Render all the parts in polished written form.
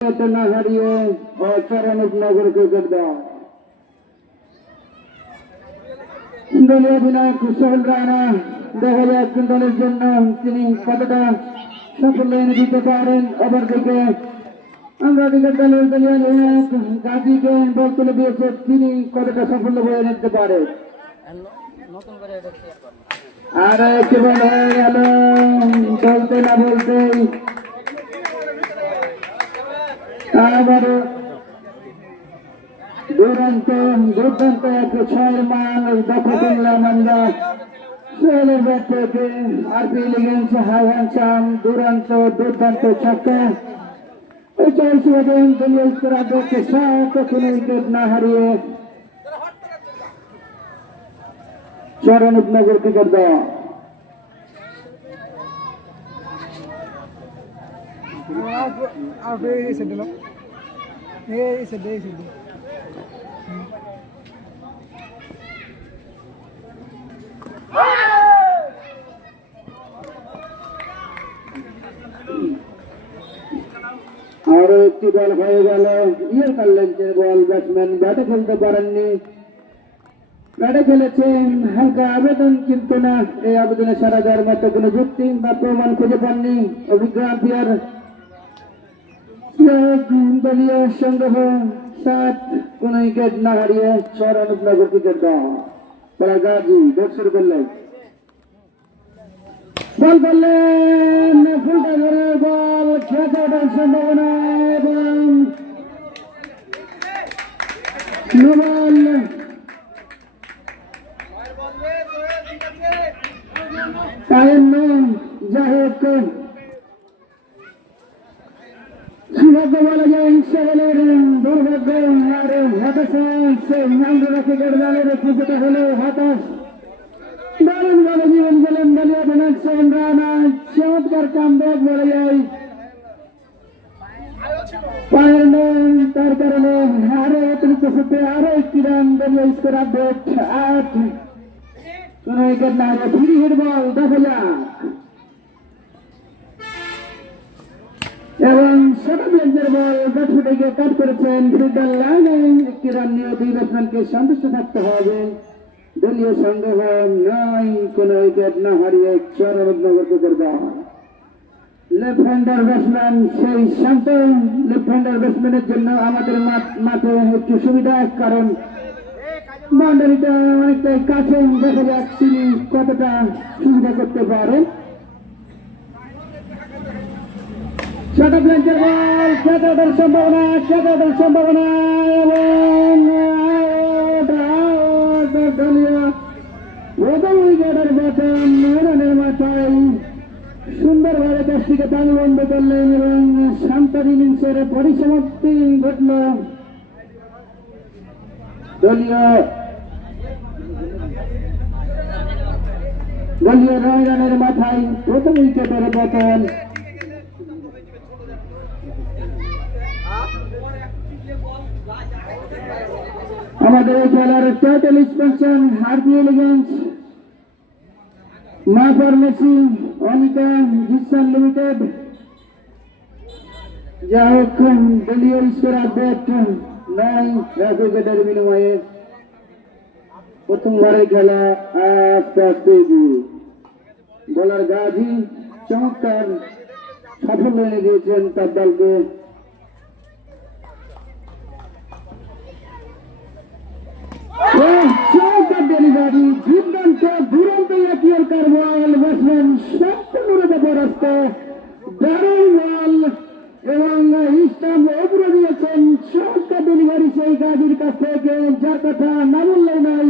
না হারিয়ে চরণনগর ক্রিকেট দল দলীয় অধিনায়ক সোহেল রানা দেখা যাক দলের জন্য তিনি কতটা সাফল্য এনে দিতে পারেন। অপরদিকে আমরা ক্রিকেট দলের দলীয় অধিনায়ক গাজীকে বল তুলে দিয়েছে, তিনি কতটা সাফল্য বয়ে নিতে পারেন। আর একটি বল হয়ে গেল, বলতে না বলতেই আবারও দুর্দান্ত এক 6 মান দখল করলাম আমরা সোহেলের ব্যাট থেকে। আরপি লিগেন্স হাই হ্যান্ডসাম দুর্দান্ত ছক্কা। এই 40 ওভারে দলীয় স্তরে আপডেটকে 7 উইকেট না হারিয়ে চরণনগর ক্রিকেট দল আর এই সেট দিলাম এই সেট আরো একটি বল হয়ে গেল, ইয়ে করলেন যে বল ব্যাটসম্যান ব্যাটে খেলতে পারেননি, ব্যাটে খেলেছেন হালকা আবেদন, কিন্তু না এই আবেদনে সারা দেওয়ার মতো কোনো যুক্তি বা প্রমাণ খুঁজে পাননি অভিজ্ঞ আম্পায়ার। দলীয় সংগ্রহ 7 কোন উইকেট না হারিয়ে চরণনগর ক্রিকেট দল। তারা গাজী ব্যাট শুরু করলেন, বল করলেন ফুলটা ধরে বল খেতে ওঠার সম্ভাবনা এবং নোবল কায়েম নন। যাই হোক সৌভাগ্য বলা যায় সোহেলের দুর্ভাগ্য আর হতাশা আমরা ক্রিকেট দলের কিছুটা হলেও হতাশ। দারুণ ভাবে জীবন গেলেন দলীয় অধিনায়ক সোহেল রানা, চমৎকার কামব্যাক বলা যায়। পায়ের নন, তার কারণে আরো অতিরিক্ত সূত্রে আরো একটি রান দলীয় স্কোর আপডেট 8 কোন উইকেট না হারিয়ে ফ্রি হিট বল দেখা যাক। এবং শতকের বল ব্যাট ফুটে গিয়ে কাট করেছেন ফিল্ডার লাইনে। একটি রান নিয়ে 2 ব্যাটসম্যানকে সন্তুষ্ট থাকতে হবে। দলীয় সংগ্রহ 9 কোন উইকেট না হারিয়ে চরণনগর ক্রিকেট দল। লেফট হ্যান্ডার ব্যাটসম্যান সেই শান্ত লেফট হ্যান্ডার ব্যাটসম্যানের জন্য আমাদের মাঠে একটু সুবিধা, কারণ বাউন্ডারিটা অনেকটাই কাছে। দেখা যাক তিনি কতটা সুবিধা করতে পারেন। শতকের বল খেতে ওঠার সম্ভাবনা এবং দলীয় প্রথম উইকেটের বেতন 9 রানের মাথায় সুন্দরভাবে দেশটিকে তালি বন্ধ করলেন এবং শান্তর ইনিংসের পরিসমাপ্তি ঘটল। দলীয় 9 রানের মাথায় প্রথম উইকেটের বেতন। আমাদের এই খেলার টাইটেল স্পন্সর আরপি লিগেন্স, মা ফার্মেসি, অনিকা জিসান লিমিটেড। যা হোক দলীয় স্কোর আপডেট 9 উইকেটের বিনিময়ে প্রথমবারে খেলা আস্তে আস্তে বোলার গাজী চমৎকার সাফল্য এনে দিয়েছেন তার দলকে। ডেলিভারি দুরন্ত একিয়ার বল, ব্যাটসম্যান সম্পূর্ণরূপে পরাস্ত। দারুণ বল এবং স্টাম্প উপরে দিয়েছেন। চমৎকার ডেলিভারি সেই গাজীর কাছ থেকে, যার কথা না বললেই নাই।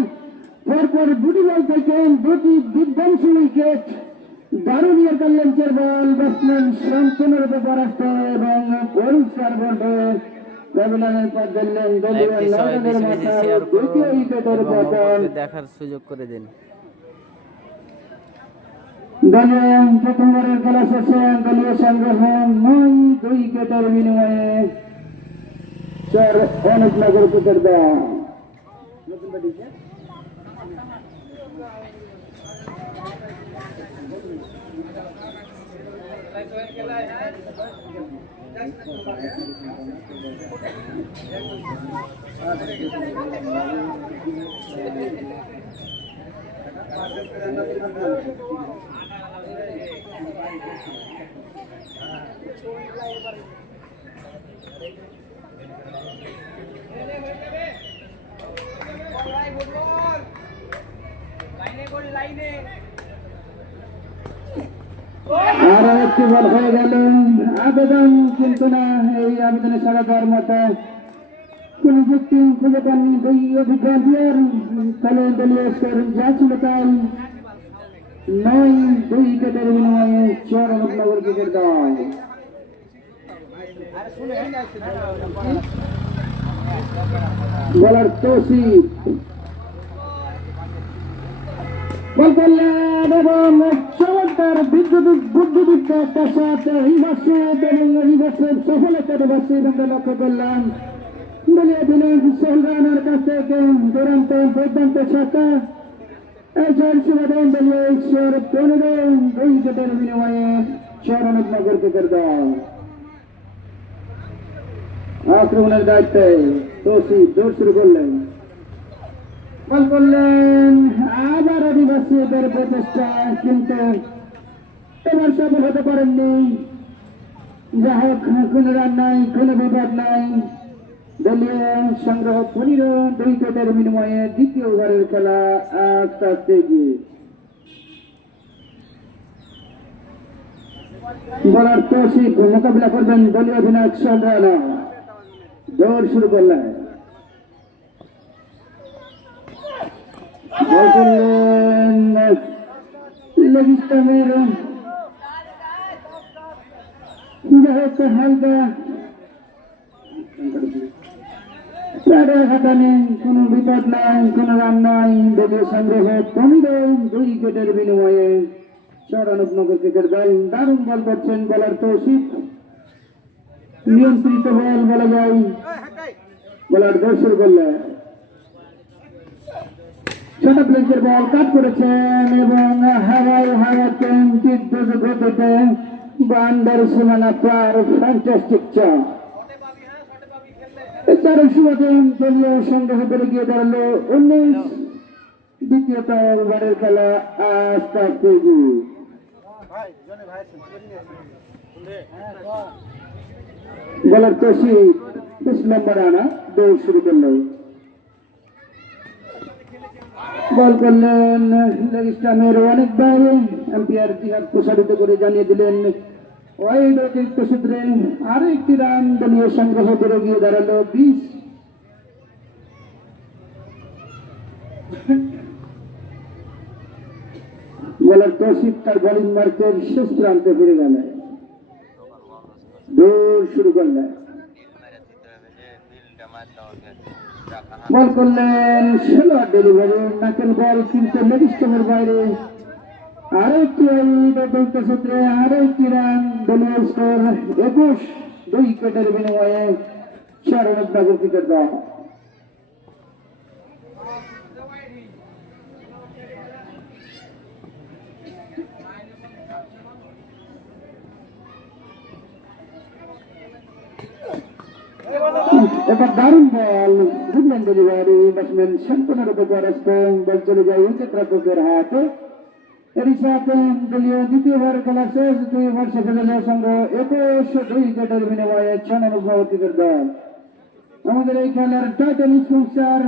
পরপর 2টি বল থেকে 2টি বিধ্বংসী উইকেট। দারুণ ইয়ার্কার লেন্সের বল, ব্যাটসম্যান সম্পূর্ণরূপে পরাস্ত এবং পরিষ্কার বলতে দেখার সুযোগ করে দিন। দলীয় প্রথমবারের খেলা শেষে দলীয় সংগ্রহ 9 উইকেটের বিনিময়ে চরণনগর ক্রিকেট দল। আরো একটি বল হয়ে গেল। আবেদন কিন্তু না, এই আবেদনে সারা দেওয়ার মতো কোন ব্যক্তি খুঁজে পাননি। দুই অভিজ্ঞ প্লেয়ার ফলে দলীয় স্কোর যা ছিল তাই 9 উইকেটের বিনিময়ে চরণনগর ক্রিকেট দল। বলার তৌসিফ বল করলেন এবং চমৎকার বুদ্ধিদীপ্ত একটা শট রিভার্সের এবং রিভার্সের সফলতার রিভার্সের আমরা লক্ষ্য করলাম। দলীয় অধিনায়ক সোহেল রানার কাছ থেকে দুরন্ত দুর্দান্ত ছক্কা। এই জয়ের সুবাদে দলীয় 115 উইকেটের বিনিময়ে চরণনগর ক্রিকেট দল। আক্রমণের দায়িত্বে তৌসিফ দৌড় শুরু করলেন, বল করলেন আবার অধিবাসীদের প্রচেষ্টা, কিন্তু এবার সফল হতে পারেননি। যা হোক, কোনো রান নাই, কোনো বিপদ নাই। দলীয় সংগ্রহ 15 উইকেটের বিনিময়ে দ্বিতীয় ওভারের খেলা আস্তে আস্তে এগিয়ে। বলার তৌসিফ মোকাবিলা করবেন দলীয় অধিনায়ক সোহেল রানা। দৌড় শুরু করলেন, বল করলেন লেগ স্টাম্পের হালকা হাতা নেই, কোনো বিপদ নাই, কোনো রান নাই। দলীয় সংগ্রহ 15 উইকেটের বিনিময়ে চরণনগর ক্রিকেট দল। দারুণ বল করছেন বলার তৌসিফ, নিয়ন্ত্রিত বল বলা যায়। বলার দৌড় শুরু করলেন, ছোট প্লেসের বল কাট করেছেন এবং হাওয়াতে বিদ্যুৎ গতিতে বান্ডার সীমানা পার। ফ্যান্টাস্টিক চার সুবাদে দলীয় সংগ্রহ বেড়ে গিয়ে দাঁড়ালো 19। দ্বিতীয় ওভারের খেলা আস্তে আস্তে এগিয়ে। বলার তৌসিফ 20 নম্বর আনা দৌড় শুরু করলো, বল করলেন লেগ স্টাম্পের অনেক বাইরে। এম্পায়ার জিহাদ প্রসারিত করে জানিয়ে দিলেন ওয়াইড অতিরিক্ত সূত্রে আরো একটি রান। দলীয় সংগ্রহ বেড়ে গিয়ে দাঁড়ালো 20। বলার তৌসিফ তার বোলিং মার্কের শেষ প্রান্তে ফিরে গেলেন, দৌড় শুরু করলেন, বল করলেন ষোলোয়ার ডেলিভারি নাকেল বল, কিন্তু লেগ স্টাম্পের বাইরে। আরো একটি সূত্রে আরো একটি রান। দলীয় স্কোর 21 উইকেটের বিনিময়ে চরণনগর ক্রিকেট দল। এবার দারুণ বল, বুঝলেন ডেলিভারি, ব্যাটসম্যান সম্পূর্ণরূপে পরাস্ত। বল চলে যায় উইকেট রক্ষকের হাতে। এরই সাথে দলীয় দ্বিতীয় ওভার খেলা শেষ। 2 ওভার শেষে দলীয় সংগ্রহ 21 উইকেটের বিনিময়ে চরণনগর ক্রিকেট দল। আমাদের এই খেলার টাইটেল স্পন্সর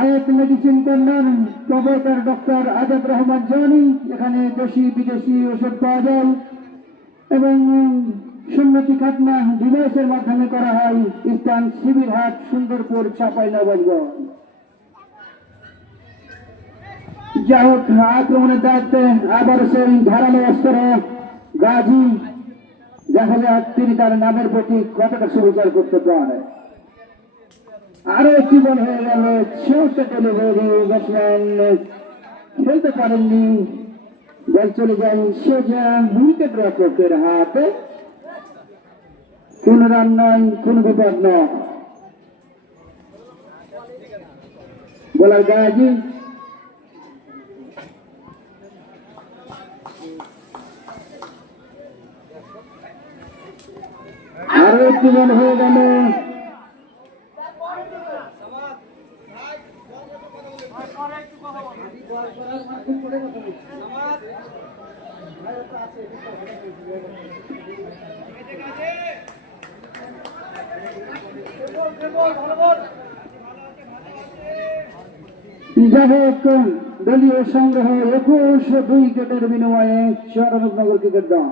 আয়াত মেডিসিন কর্নার, প্রবর্তক ডক্টর আজাদ রহমান জনি। এখানে দেশি বিদেশি ওষুধ পাওয়া যায় এবং সুন্নতি খাতনা ডিভাইসের মাধ্যমে করা হয়। স্থান শিবিরহাট, সুন্দরপুর, চাঁপাইনবাবগঞ্জ। যা হোক, আক্রমণের দায়িত্বে আবার সেই ধারালো অস্ত্র গাজী। দেখা যাক তিনি তার নামের প্রতি কতটা সুবিচার করতে পারে। আরো একটি বল হয়ে গেল, ছোট ডেলিভারি, ব্যাটসম্যান খেলতে পারেননি। বল চলে যায় সোজা উইকেট রক্ষকের হাতে। কোন রান নয়, কোন বিপদ নয়। বলার গাজী, আরো একটি বল হয়ে গেল। যাই হোক, দলীয় সংগ্রহ 21 উইকেটের বিনিময়ে চরণনগর ক্রিকেট দল।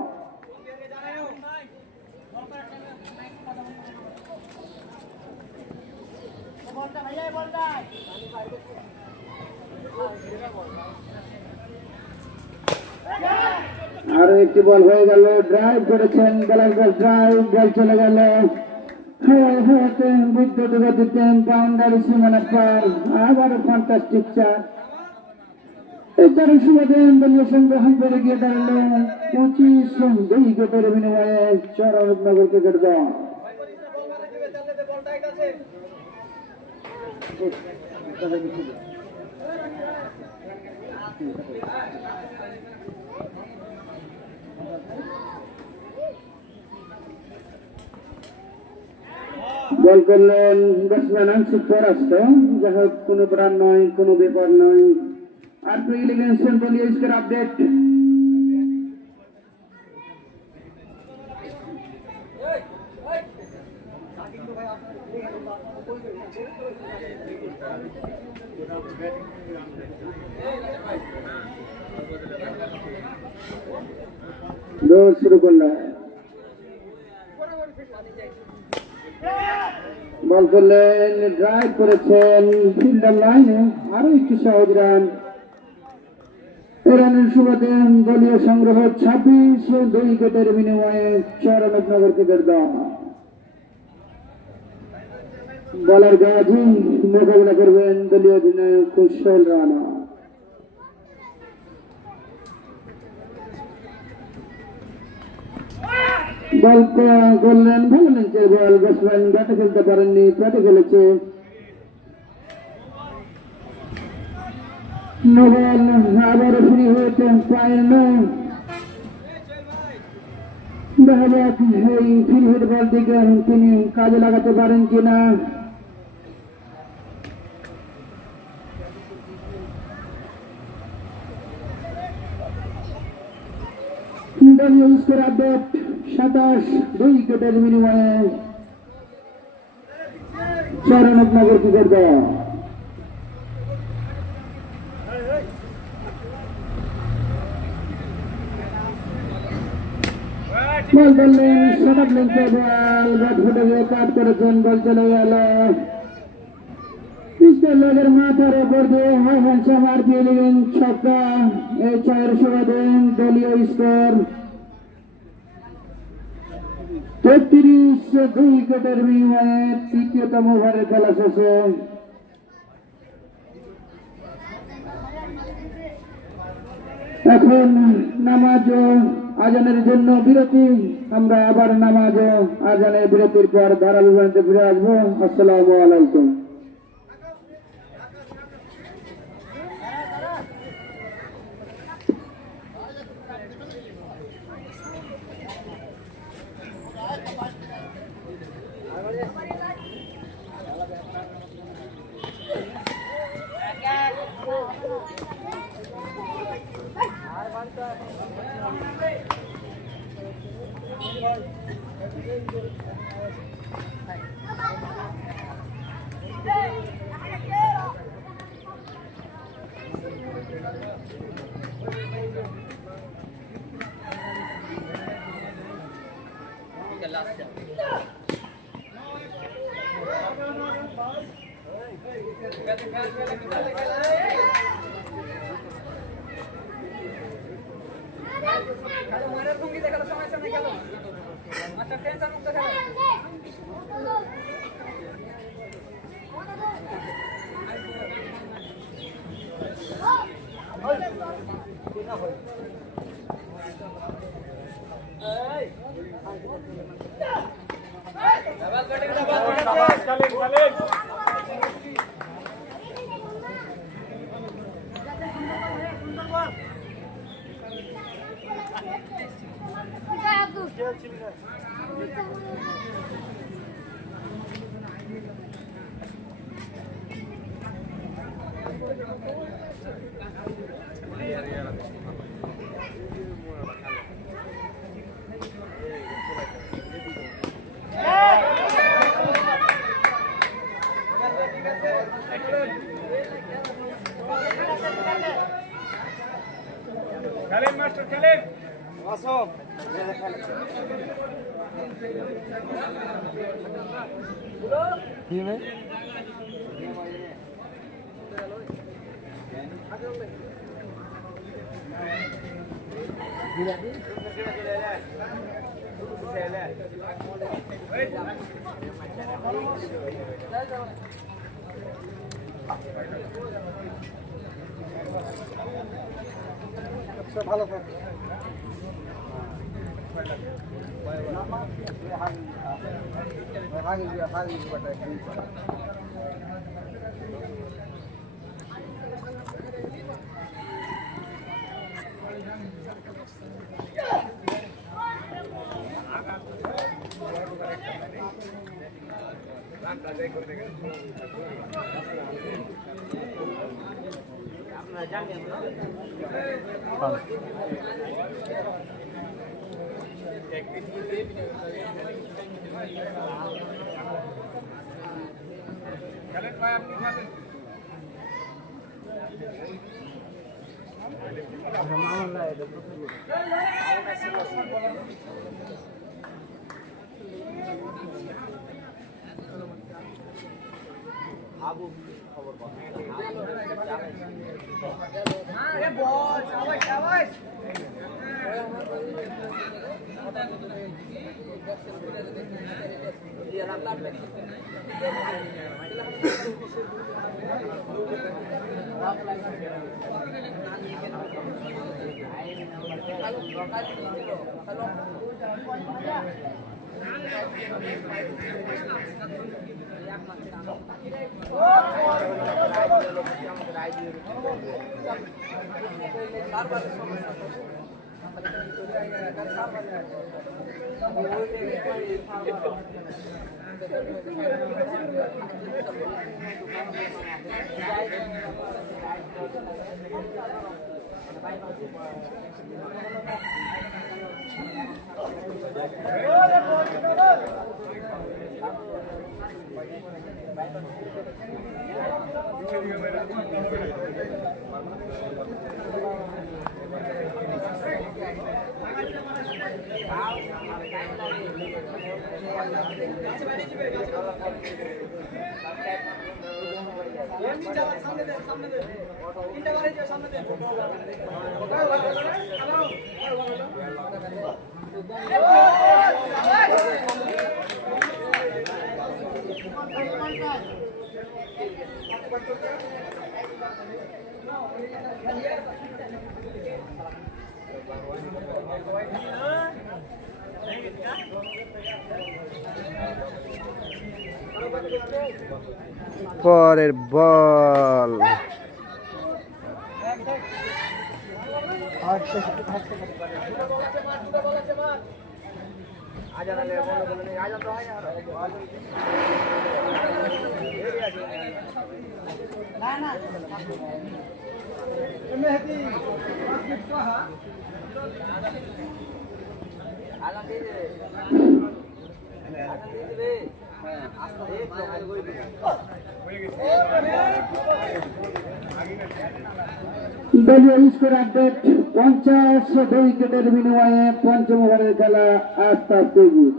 আরো একটি বল হয়ে গেল, ড্রাইভ করেছেন, বেলার বল ড্রাইভ, বল চলে গেল হাওয়াতে, বিদ্যুৎ গতিতে বাউন্ডারি সীমানা পার, আবারও ফ্যান্টাস্টিক চার। এই চারের সুবাদে দলীয় সংগ্রহ করে গিয়ে দাঁড়ালো 25 উইকেটের বিনিময়ে চরণনগর ক্রিকেট দল। বল করলেন ব্যাটসম্যান আংশিক পরাস্ত। যাই হোক, কোনো প্রাণ নয়, কোনো ব্যাপার নয়। আর তো ইলেভেন দলীয় স্কোর আপডেট। দৌড় শুরু করলেন, বল করলেন, ড্রাইভ করেছেন, ফিল্ডার লাইনে আরো একটি সহজ রান। এই রানের সুবাদে দলীয় সংগ্রহ 26 উইকেটের বিনিময়ে চরণনগর ক্রিকেট দল। বলার গাজী মোকাবিলা করবেন দলীয় অধিনায়ক কুশল রানা। বল করলেন, ভালো লেগেছে বল, ব্যাটসম্যান ব্যাটে খেলতে পারেননি, ব্যাটে খেলেছে। নোবেল আবারও ফ্রি হয়েছে, পায় না। দেখা যাক এই ফ্রি হিট বলটিকে তিনি কাজে লাগাতে পারেন কিনা। দলীয় স্কোর আপডেট 27 উইকেটের বিনিময়ে চরণনগর ক্রিকেট দল। বল করলেন, শটআউট লেন্সে বল, ব্যাট ফুটে গিয়ে কাট করেছেন, বল চলে গেল পিস্টের লেগের মাথার উপর দিয়ে। মার দিয়ে দিলেন ছক্কা। এই 6 সুবাদে দলীয় স্কোর 33 উইকেটের বিনিময়ে তৃতীয়তম ওভারের খেলা শেষে। এখন নামাজ ও আজানের জন্য বিরতি। আমরা আবার নামাজ ও আজানের বিরতির পর ধারাবাহিকভাবে ফিরে আসবো। আসসালামু আলাইকুম। Yeah. ভালো থাকে পরের বল দলীয় স্কোর আপডেট 52 উইকেটের বিনিময়ে পঞ্চম ওভারের খেলা আস্তে আস্তে এগিয়ে।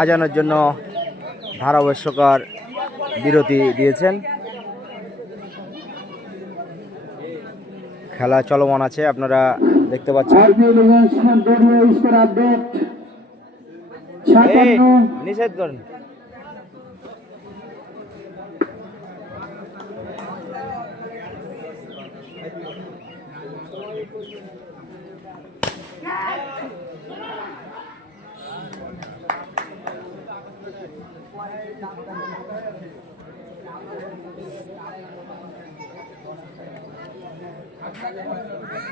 আজানের জন্য ধারাভাষ্যকার বিরতি দিয়েছেন। খেলা চলমান আছে, আপনারা দেখতে পাচ্ছেন। নিষেধ করেন।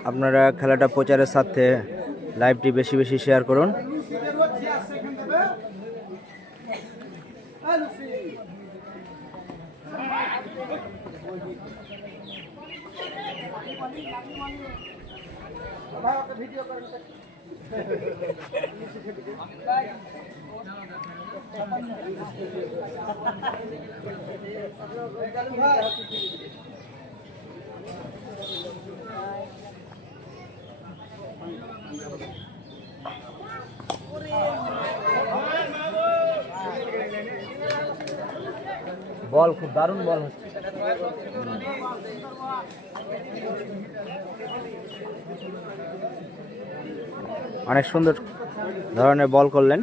আপনারা খেলাটা প্রচারের সাথে লাইভটি বেশি বেশি শেয়ার করুন। বল খুব দারুণ বল হচ্ছে। অনেক সুন্দর ধরনের বল করলেন।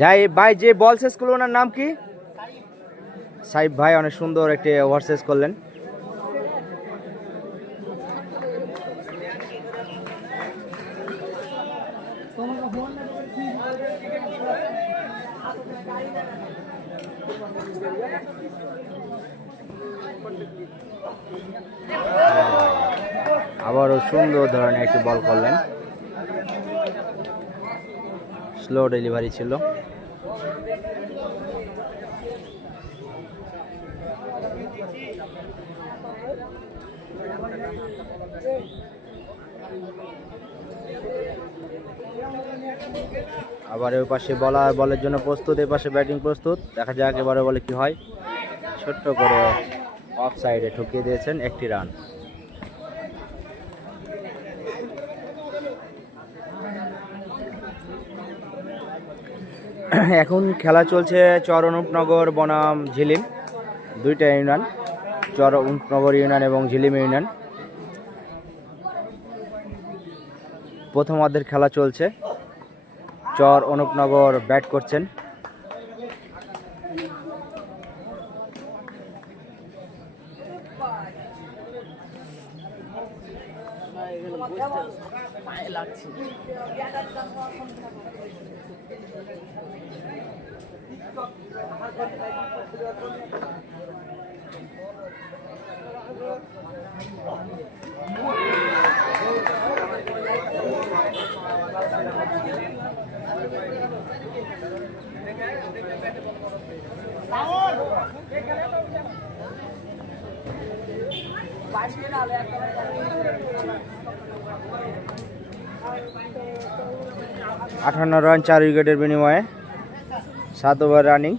যাই ভাই, যে বল শেষ করলো ওনার নাম কি? সাইব ভাই অনেক সুন্দর একটি ওভার শেষ করলেন। আবারও সুন্দর ধরনের একটি বল করলেন। স্লো ডেলিভারি ছিল। আবার ওই পাশে বলের জন্য প্রস্তুত, এই পাশে ব্যাটিং প্রস্তুত। দেখা যাক এবারে বলে কি হয়। ছোট্ট করে অফ সাইডে ঠুকিয়ে দিয়েছেন, একটি রান। এখন খেলা চলছে চর অনুপনগর বনাম ঝিলিম, দুইটা ইউনিয়ন, চর অনুপনগর ইউনিয়ন এবং ঝিলিম ইউনিয়ন। প্রথমার্ধের খেলা চলছে। চর অনুপনগর ব্যাট করছেন। আটান্ন রান 4 উইকেটের বিনিময়ে 7 ওভার রানিং।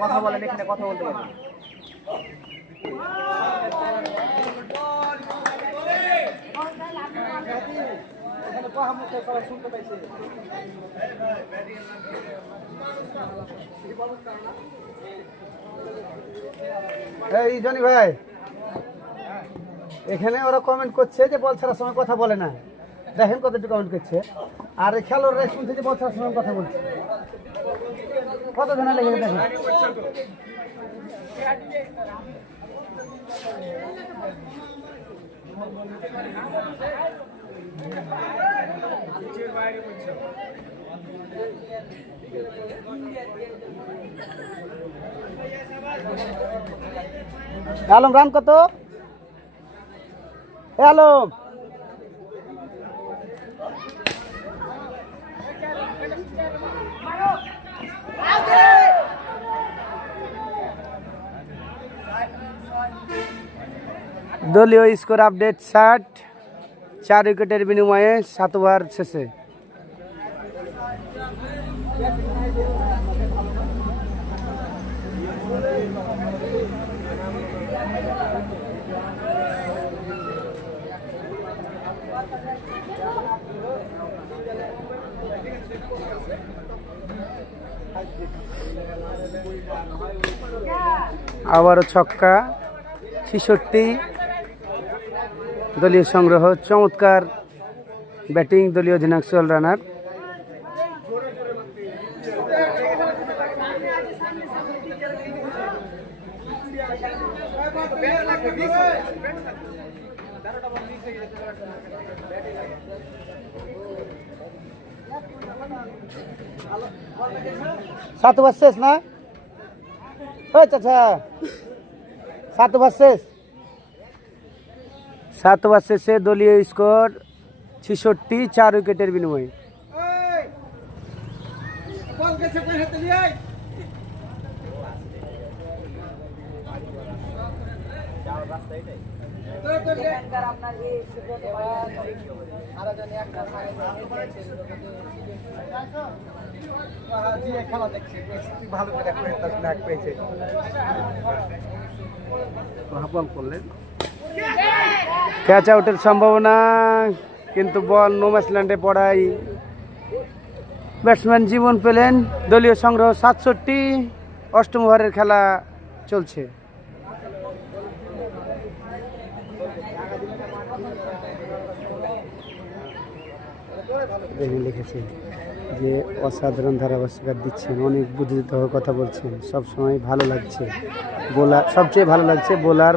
কথা বলেন, এখানে কথা বলতে পারেন। এই জনি ভাই, এখানে ওরা কমেন্ট করছে যে বল ছাড়ার সময় কথা বলে না। দেখেন কতটি কমেন্ট করছে। আর এই খেলোয়াড়রা শুনছে যে বল ছাড়ার সময় কথা বলছে। কত জানা লেগে দেখেন। আলম রান কত? আলম দলীয় স্কোর আপডেট 60, 4 উইকেটের বিনিময়ে 7 ওভার শেষে। আবারও ছক্কা, 66 দলীয় সংগ্রহ। চমৎকার ব্যাটিং দলীয় অধিনায়ক সোহেল রানার। সাত ওভার শেষ না? আচ্ছা, 7 ওভার শেষ। 7 ওভার শেষে দলীয় স্কোর 66, 4 উইকেটের বিনিময়ে। ক্যাচ আউটের সম্ভাবনা, কিন্তু বল নো ম্যাচ ল্যান্ডে পড়ায় ব্যাটসম্যান জীবন পেলেন। দলীয় সংগ্রহ 67, 8ম ওভারের খেলা চলছে। লিখেছে যে অসাধারণ ধারাভাষ্যকার দিচ্ছেন, অনেক বুদ্ধিদীপ্ত কথা বলছেন, সবসময় ভালো লাগছে। বোলার সবচেয়ে ভালো লাগছে বোলার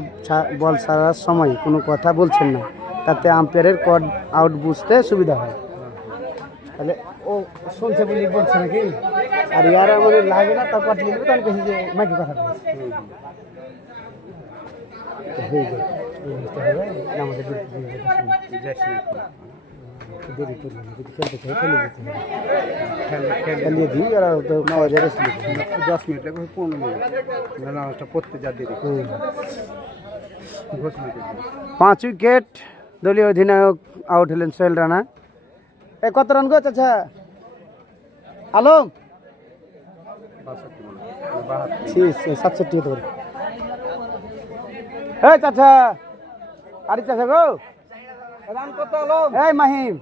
বল ছাড়ার সময় কোনো কথা বলছেন না, তাতে আম্পায়ারের কট আউট বুঝতে সুবিধা হয়। তাহলে ও শুনছে বলে বলছে নাকি? আর ইয়ার আমাদের লাগে না, তার কট লিখবে তখন কেছি যে মাইকে কথা বলছে। আমাদের দেরি করবে না, যদি খেলতে চাই খেলে দিতে হবে। খেলিয়ে দিই, ওরা তো 9,000 10 মিনিট লাগবে, 15 মিনিট না, ওটা পড়তে যা দেরি। 5 উইকেট, দলীয় অধিনায়ক আউট হলেন সোহেল রানা। কত রান গো চাচা? আলম 67 হতে পারে। এই চাচা, আরে চাচা গো রান কত আলম? এই মাহিম,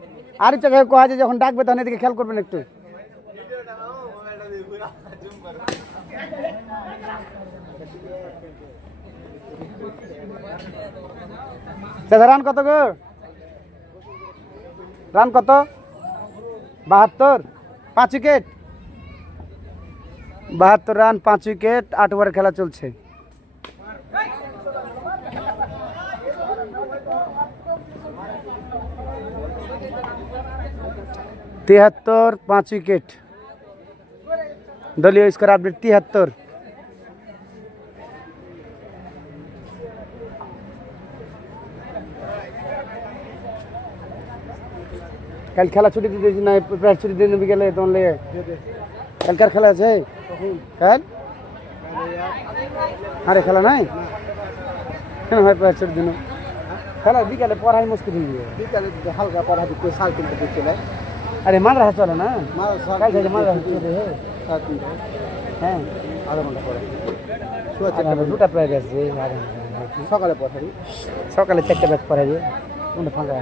আরে চাচা কোয়া যে যখন ডাকবে তখন এদিকে খেয়াল করবেন একটু। চাচা রান কত গো? রান কত? 72, 5 উইকেট। 72 রান, 5 উইকেট, 8 ওভারের খেলা চলছে। 73, 5 উইকেট। দলীয় স্কোর আপডেট 73। কাল খেলা ছুটি দিতেছি না, প্রায় ছুটি দিন বিকেলে তোমার লেগে কালকার খেলা আছে কাল? আরে খেলা নাই কেন ভাই? প্রায় ছুটি দিন খেলা বিকালে পড়াই মুশকিল হয়ে গিয়ে বিকালে হালকা পড়া দিতে সাড়ে তিনটে দিক চলে। আরে মাদ্রাসা চলে না কাল থেকে মাদ্রাসা চলে সাড়ে তিনটে। হ্যাঁ আধা ঘন্টা পরে দুটা প্রায় আছে। সকালে পড়াবি, সকালে 4টে ব্যাচ পড়াবি। কোনটা ফাঁকা?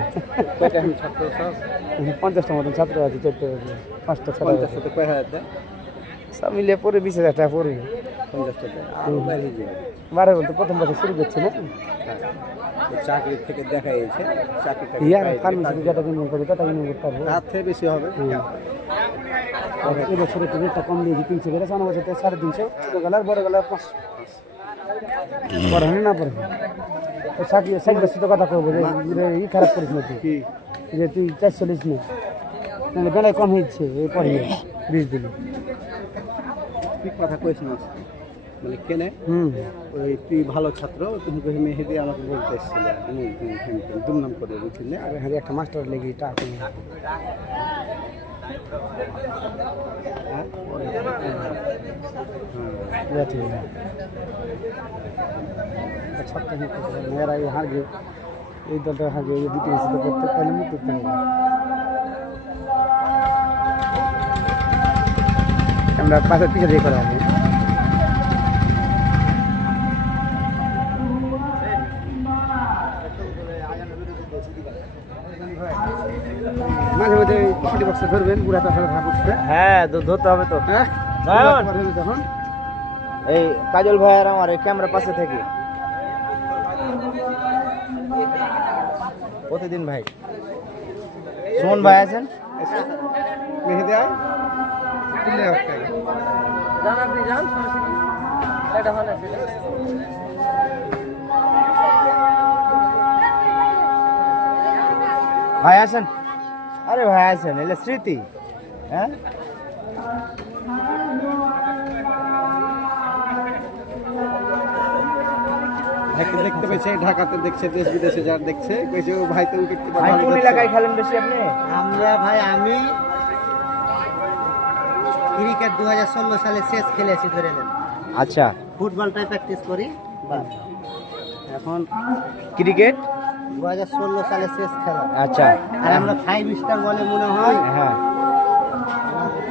50টা মতন ছাত্র আছে, 4টে 5টা 50 সাথে কয় হাজার দেয়? সব মিলিয়ে পড়ে 20,000 টাকা পড়বে। 50 টাকা বারে বলতে প্রথম বছর শুরু করছে না চাকরি থেকে দেখা যাচ্ছে। চাকরি ফার্মেসিতে যেটা বিনিয়োগ করবে তটা বিনিয়োগ করতে পারবো, তার থেকে বেশি হবে। এবছর একটু রেটটা কম দিয়েছি, 300 করে, সামনে বছর 350, ছোটো গেলার বড় গেলার 500। পড়ানি না পড়ে ষাট বছর তো কথা করবো যে ই খারাপ করিস না তুই, যে তুই 440 নে, নাহলে বেলায় কম হয়েছে এই পড়িয়ে 20 দিন। ঠিক কথা কইস না মানে কেনে ওই তুই ভালো ছাত্র, তুমি মেহেদি আমাকে বলতে এসেছিল আমি দুমনাম করে বুঝছি না। আরে হ্যাঁ একটা মাস্টার লেগে টাকা মেয়েরা হারবে, এই দলটা হারবে, এই দুটি করতে তাহলে মুখ করতে হবে। আমরা পাশের পিছিয়ে দিয়ে করা হবে। মাঝে মাঝে কমেডি বক্সে ধরবেন, বুড়া তার সাথে ভাগ উঠবে। হ্যাঁ ধরতে হবে তো। হ্যাঁ তখন এই কাজল ভাই আর আমার ক্যামেরা পাশে থেকে প্রতিদিন ভাই সুমন ভাই আছেন মেহেদি ভাই আছেন। আরে ভাই আছেন, এলে স্মৃতি। হ্যাঁ দেখতে পেয়েছে, ঢাকাতে দেখছে, দেশ বিদেশে যারা দেখছে কইছে ভাই তো উইকেট কিপার। ভাই কোন এলাকায় খেলেন বেশি আপনি? আমরা ভাই আমি ক্রিকেট 2016 সালে শেষ খেলেছি ধরে নেন। আচ্ছা ফুটবলটাই প্র্যাকটিস করি বাস। এখন ক্রিকেট 2016 সালে শেষ খেলা। আচ্ছা আর আমরা 5 স্টার বলে মনে হয়। হ্যাঁ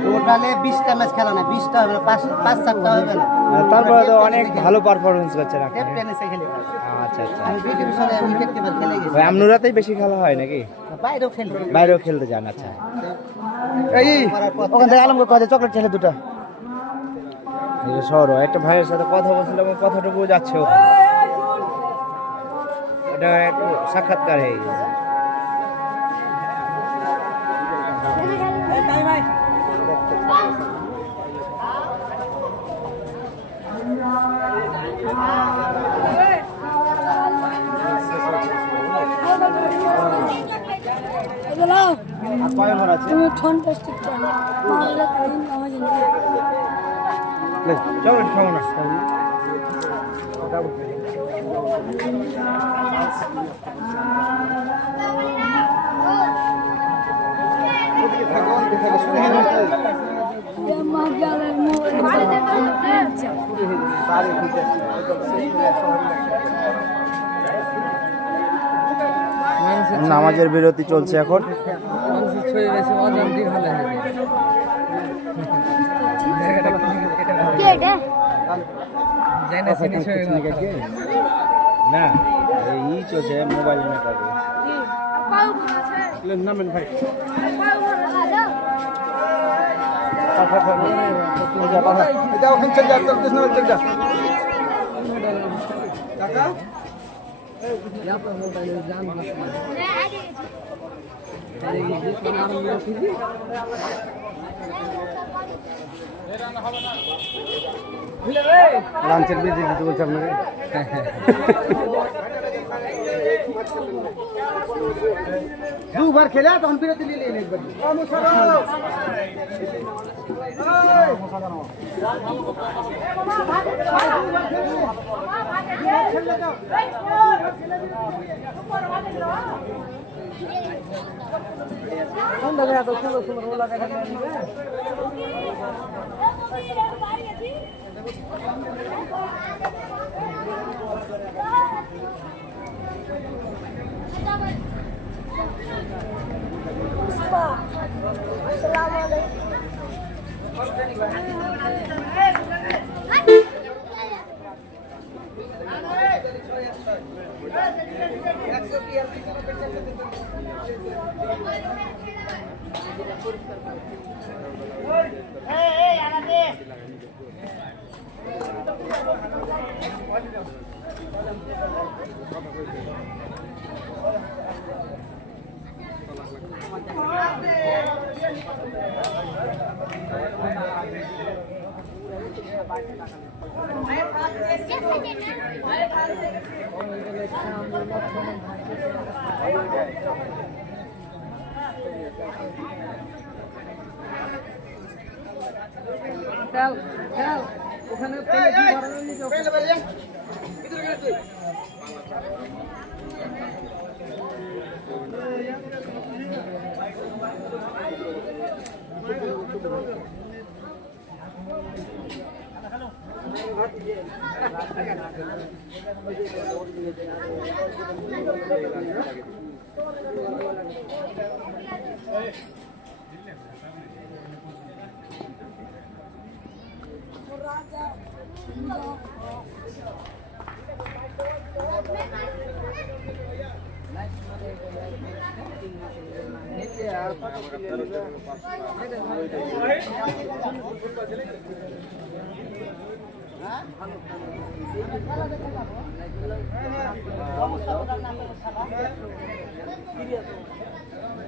টোটালে 20টা ম্যাচ খেলা না, 20টা হবে না, 5-7টা হবে না। তারপরে তো অনেক ভালো পারফরমেন্স করছেন আপনি। টেনিসে খেলি। আচ্ছা আচ্ছা আমি বি ডিভিশনে উইকেট কিপার খেলে গেছি। ভাই আমনুরাতেই বেশি খেলা হয় নাকি? বাইরেও খেলি। বাইরেও খেলতে যান? আচ্ছা এই ওখান থেকে আলমগর কাছে চকলেট ছেলে দুটো শহর একটা ভাইয়ের সাথে কথা বলছিলাম, কথাটুকু যাচ্ছে ওখানে, এটা একটু সাক্ষাৎকার হয়ে গেছে। কয় ওভার আছে? চলো খাবো না। নামাজের বিরতি চলছে এখন। না এই চলছে মোবাইল নামেন ভাই। লাঞ্চের বিরতি দিতে বলছে আপনাকে। দুবার খেলে তখন বিরতি নিলে একবার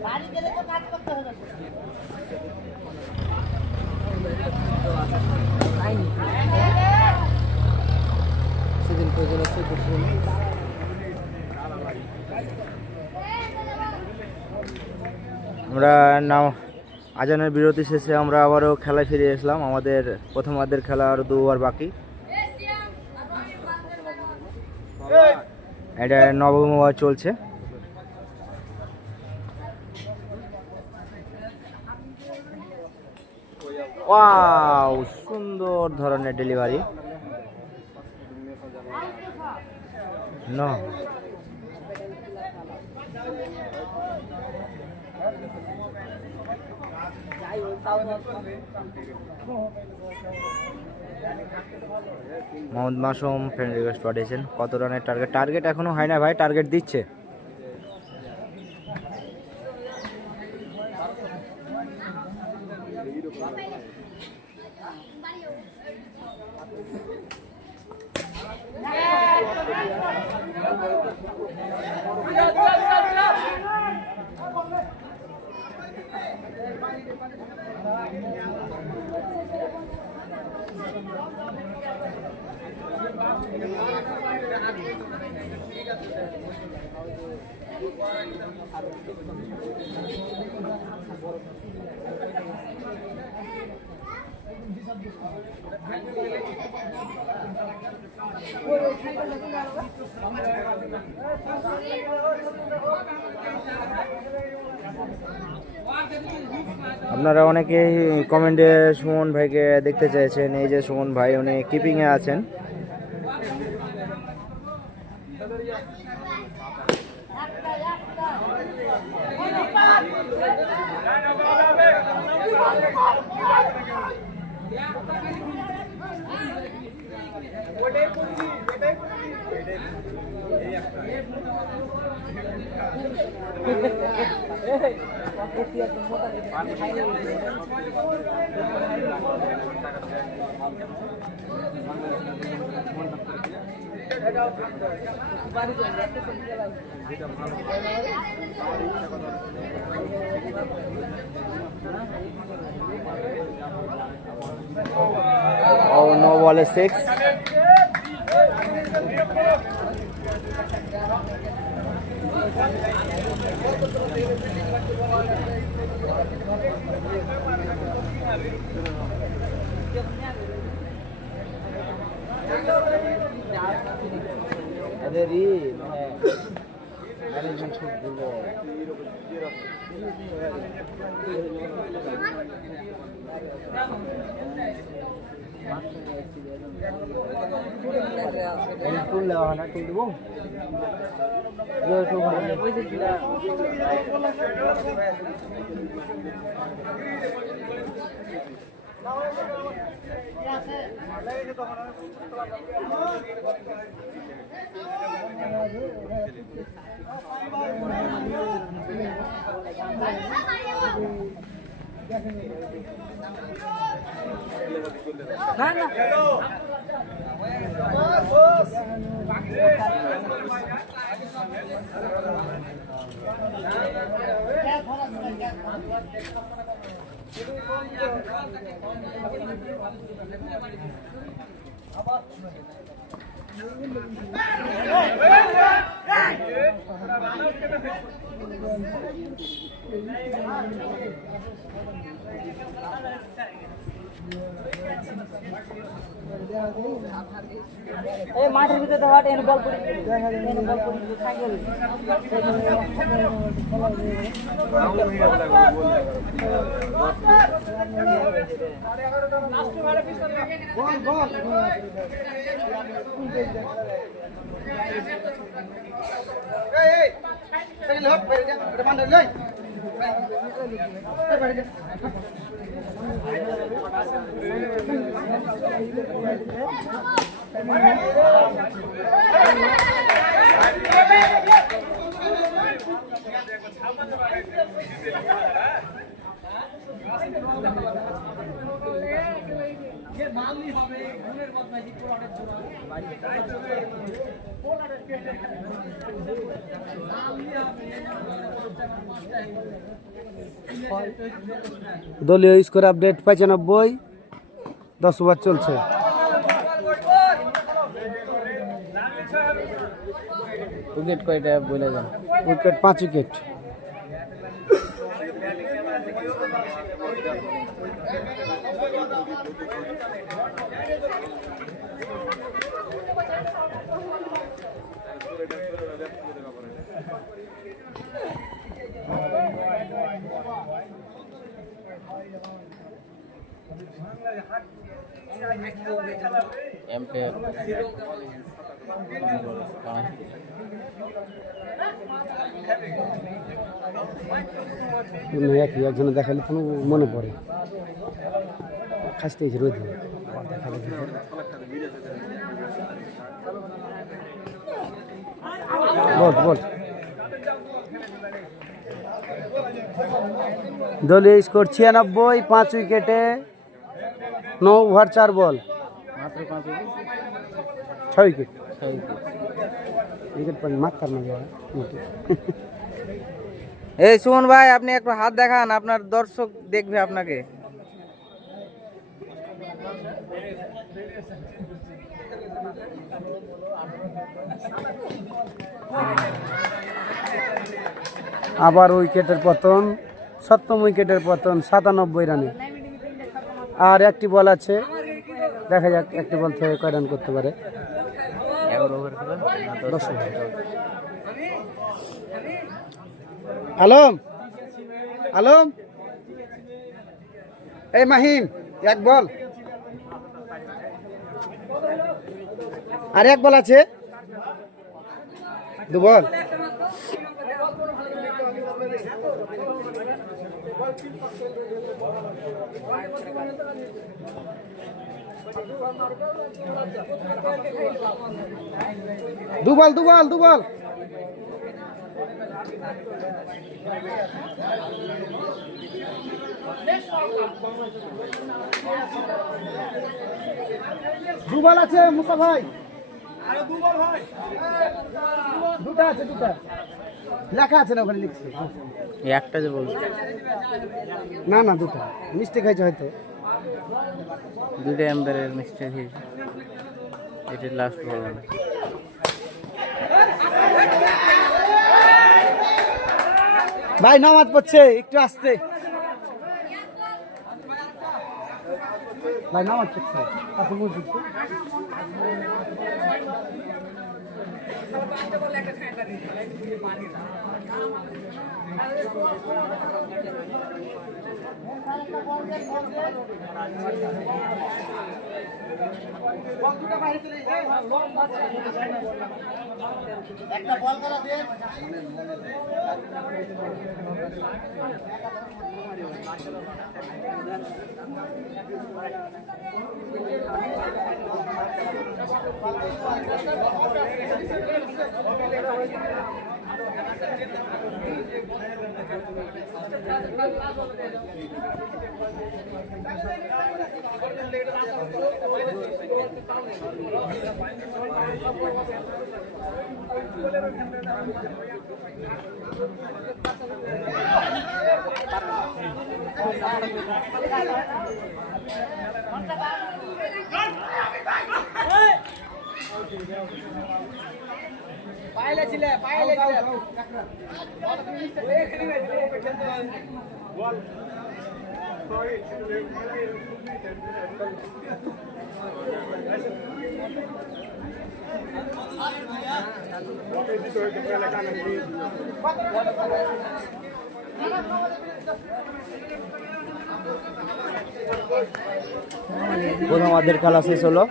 বাড়ি গেলে তো কাজ করতে হবে। সেদিন প্রয়োজন আছে আমরা নাম আজানের বিরতি শেষে আমরা আবারও খেলায় ফিরে এসলাম। আমাদের প্রথমার্ধের খেলা আরও 2 ওভার বাকি। এটা নবম ওভার চলছে। ওয়াও, সুন্দর ধরনের ডেলিভারি। না মোহাম্মদ মাসুম ফ্রেন্ড রিকোয়েস্ট পাঠিয়েছেন। কত রানের টার্গেট এখনো হয় না ভাই, টার্গেট দিচ্ছে। আপনারা অনেকেই কমেন্টে সুমন ভাইকে দেখতে চাইছেন। এই যে সুমন ভাই, উনি কিপিংয়ে আছেন। Oh, no ball is 6. এদেরই ম্যানেজমেন্ট খুব ভালো। টুল দেওয়া হয় না, টুল দেবো মাঠের ভিতরে তো হাট এনে বল করি সাইকেল দলীয় স্কোর আপডেট 95, 10 ওভার চলছে। উইকেট কয়টা বলে যান? Wicket 5 wicket. একজনে দেখালে তো মনে পড়ে খাসতে রোদ দেখালে বল বল। দলীয় স্কোর 96, 5 উইকেটে 9 ওভার 4 বল, মাত্র 5 wicket, 6 wicket. 6 wicket. Wicket point mark করনা যায়। এই সুমন ভাই, আপনি একটু হাত দেখান, আপনার দর্শক দেখবে আপনাকে। আবার উইকেটের পতন, 7ম উইকেটের পতন 97 রানে। আর একটি বল আছে, দেখা যাক একটি বল থেকে কয় রান করতে পারে। 11 ওভার খেলা, 10 ওভার। আলম আলম, এই মাহিম, এক বল আর এক বল আছে, 2 বল। দু বল। দু বল আছে মুসা ভাই, দুটা আছে, দুটা লেখা আছে না ওখানে, লিখছি। একটা যে বলছি, না না দুটা মিস্টেক হয়েছে হয়তো। দুটো এম্বারের মিস্টেক হয়েছে, এটা লাস্ট বল না। ভাই নামাজ পড়ছে, একটু আসতে। ভাই নামাজ পড়ছে, আপনি মসজিদ। একটা বল করা দেন। প্রথম অর্ধের খেলা শেষ হলো।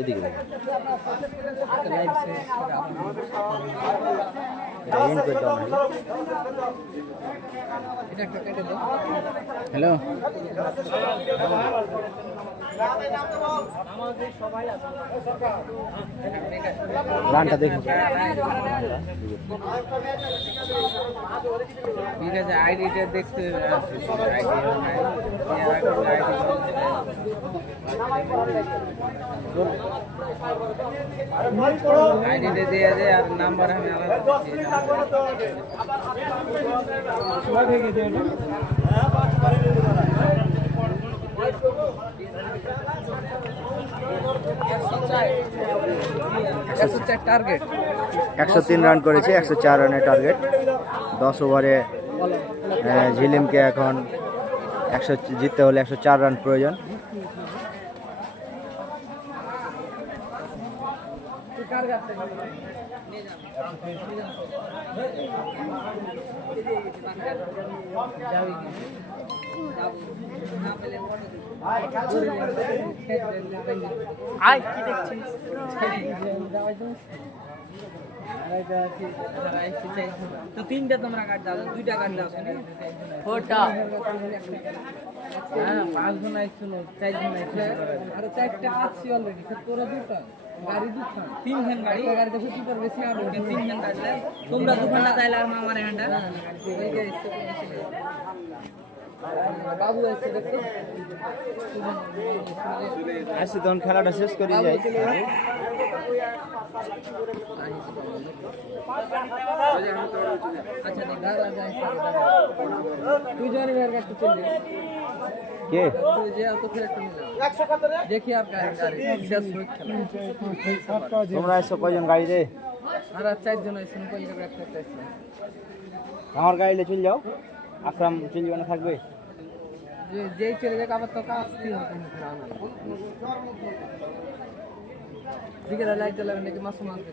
এদিকে হ্যালো, গানটা দেখুন। ঠিক আছে, আইডিটা দেখতে আইডিটা দিয়ে দে, আর নাম্বার আমি আলাদা টার্গেট 103 রান করেছে, 104 রানের টার্গেট। 10 ওভারে ঝিলিমকে এখন 100 জিততে হলে 104 রান প্রয়োজন। তো তিনটা তোমরা কাট দাও, দুইটা কাট দাও। ওটা হ্যাঁ, 5 জন আইছিল, 4 জন আইছিল, আর 4টা আসছে অলরেডি। তোরা দুটো গাড়ি দুটো, 3 জন গাড়ি, গাড়িতে কি করবে? বেশি আর 3 জন কাটলে তোমরা দুখান না তাইলে আর মামার হ্যান্ডা বাবু আছে দেখো। আসি তখন খেলাটা শেষ করে যাই। আচ্ছা দাদা যাই, তুই জানি আর একটা চলে কে তুই যে অত ফের একটা নিলাম দেখি আর গাড়ি শেষ হয়ে খেলা। তোমরা এসো কয়জন গাড়িতে? আর 4 জন আইছেন, কইলে একটা আইছে। আমার গাড়িতে চলে যাও, আকরাম চলবে না থাকবে? যেই চলে যাক আবার তো কাজ কি হবে না। দিকে লাইট জ্বালাবেন নাকি? মাসুম আসবে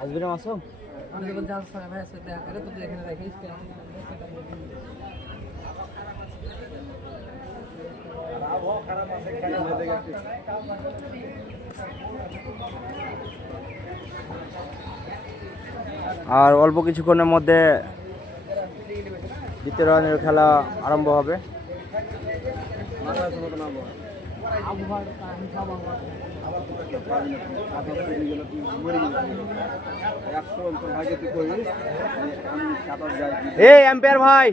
আসবে না মাসুম? আমি যখন যাওয়ার সময় ভাই সাথে দেখা করে তো এখানে রাখিস। আর অল্প কিছুক্ষণের মধ্যে দ্বিতীয় রাউন্ডের খেলা আরম্ভ হবে। এই এম্পায়ার ভাই,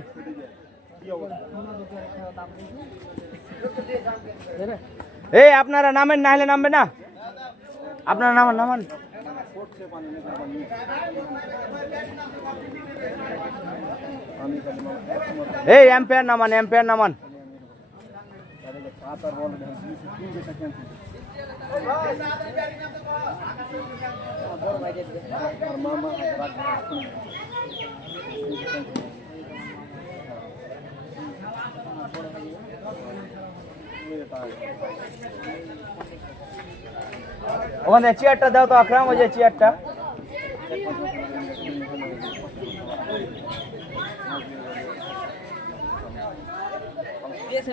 এই আপনারা নামেন, না হলে নামবে না। আপনারা নামান নামান। এই এম্পায়ার নামান, এম্পায়ার নামান। ওখানে চেয়ারটা দাও তো আকরাম, ওই যে চেয়ারটা।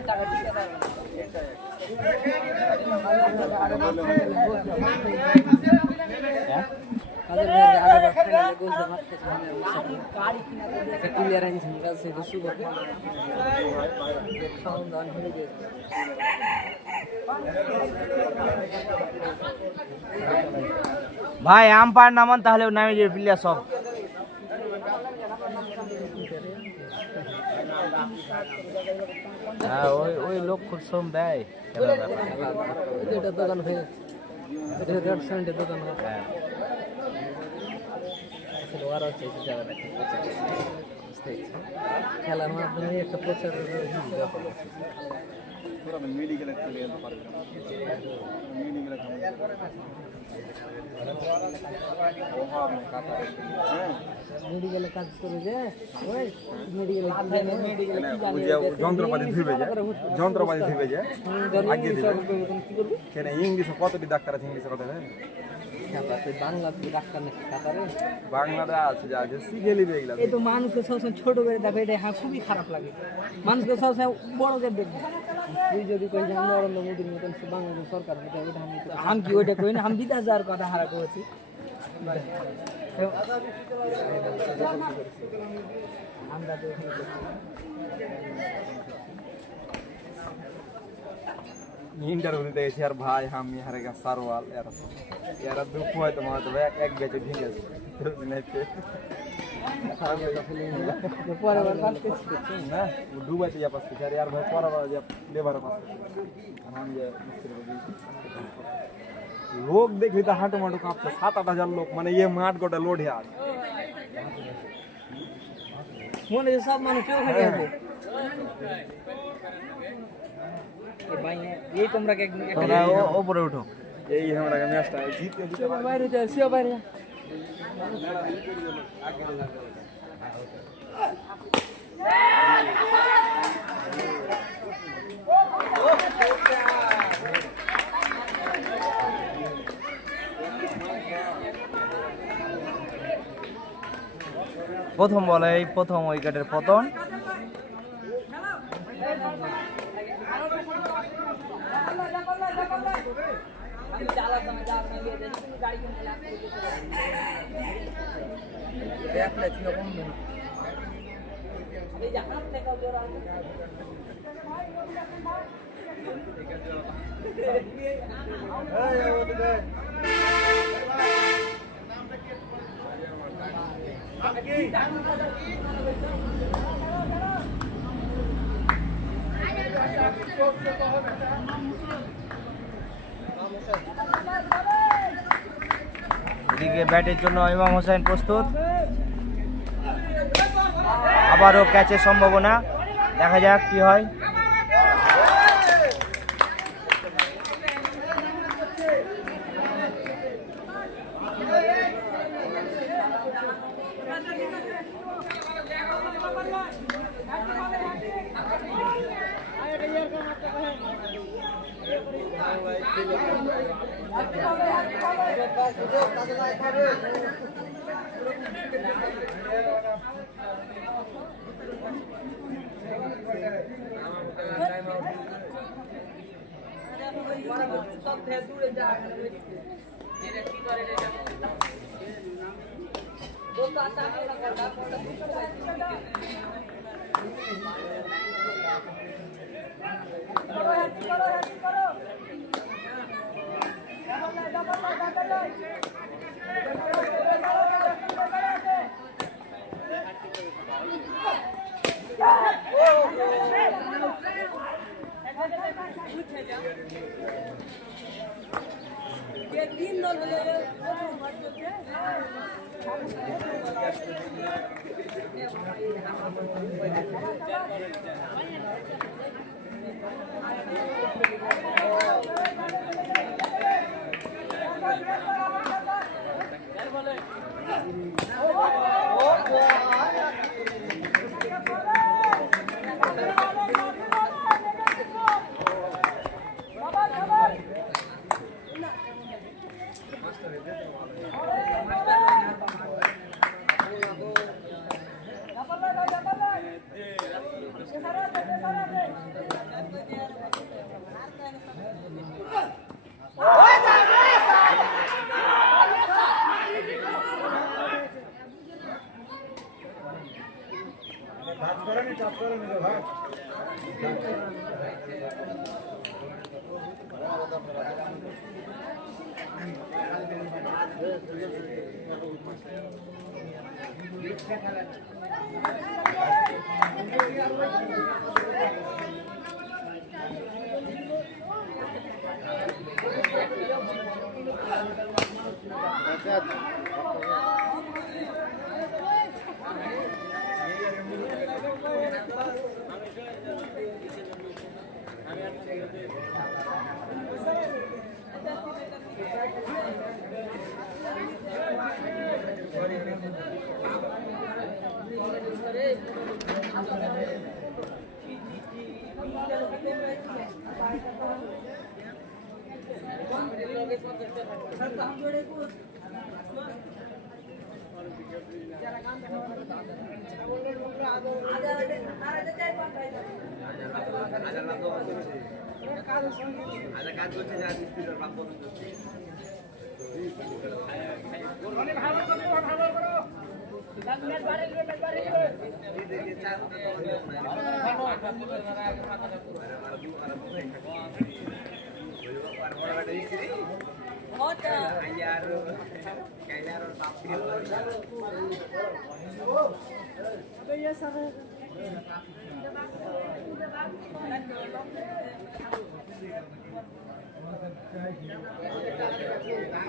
টাকা ঠিক আছে ভাই আম্পায়ার নামান, তাহলে নামে যে প্লেয়ার সব। হ্যাঁ, ওই ওই লোক খুব শ্রম দেয় খেলার ব্যাপারে। এটা দোকান হয়ে রেড স্যান্ডের দোকান হ্যাঁ। ওরা হচ্ছে খেলার মাধ্যমে একটা প্রচারের মেডিকেলে কাজ করে যে ওই মেডিকেলে যন্ত্রপাতি ধুবে যায়, যন্ত্রপাতি ধুবে যায় আগে দিবে কেন ইংলিশে কতটি ডাক্তার আছে, ইংলিশে কথা নেই বাংলা ডাক্তার নাকি কাতারে বাংলাতে আছে যা আছে শিখে নিবে এগুলা। এই তো মানুষকে সবসময় ছোট করে দেখো, এটা হ্যাঁ খুবই খারাপ লাগে। মানুষকে সবসময় বড় করে দেখবে। তুই যদি কই যে আমি নরেন্দ্র মোদীর মতন বাংলাদেশ সরকার ওইটা আমি কি ওইটা কই না, আমি বিদেশ যাওয়ার কথা হারা করেছি। আমরা তো इंटरव्यू दिते गए यार भाई हम यहाँ का सारवाल यार यार दुख हुआ तो मार तो एक बैच ढींगे नहीं पे পরে বার কাজ ना वो डूबा तो पास यार यार भाई पर जब लेबर पास हम ये लोग देख ली तो हाटो माटो कांपते 7-8 लोग माने ये माठ गोटा लोड है आज মনে হয় সব মানুষ কেউ খালি আছে। এই ভাই এই তোমরা কে তোমরা উপরে উঠো। यही हमारा का मैच है जीत के বাইরে যাও, সিও বাইরে যা। প্রথম বলে প্রথম উইকেটের পতন। এদিকে ব্যাটের জন্য ইমাম হোসেন প্রস্তুত, আবারও ক্যাচের সম্ভাবনা, দেখা যাক কি হয়।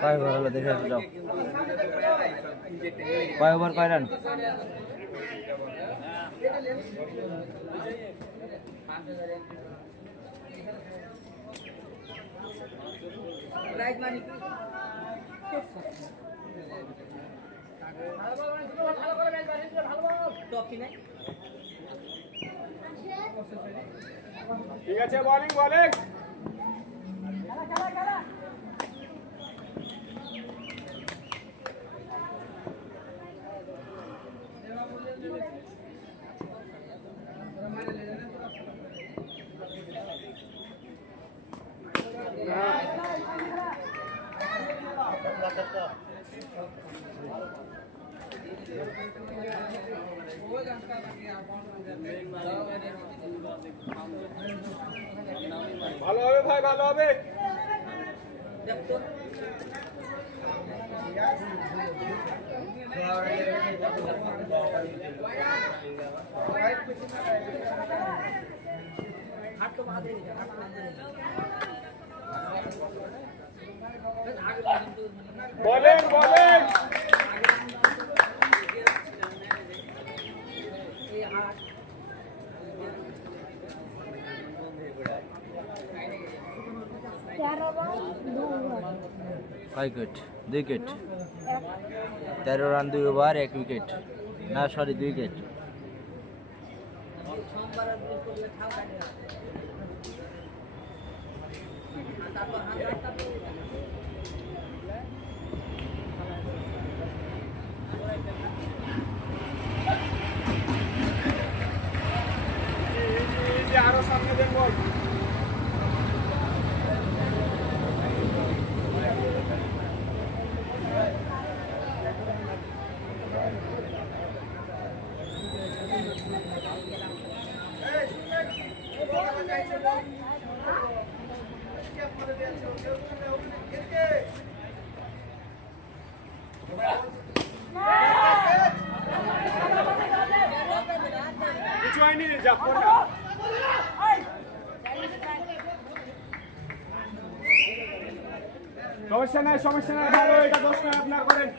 কয় ওভার হলো দেখে যাও, কয় ওভার কয় রান? ঠিক আছে, বোলিং বোলিং। ভালো হবে ভাই, ভালো হবে। Bowling bowling. কয় wicket? 2 wicket. 13 run 2 over 1 wicket, না সরি 2 উইকেট। আরো সামনে দেন বল। কিছু হয়নি, যা পড়া। সমস্যা নাই, সমস্যা নাই, ভালো, এটা দোষ নয় আপনার, করেন।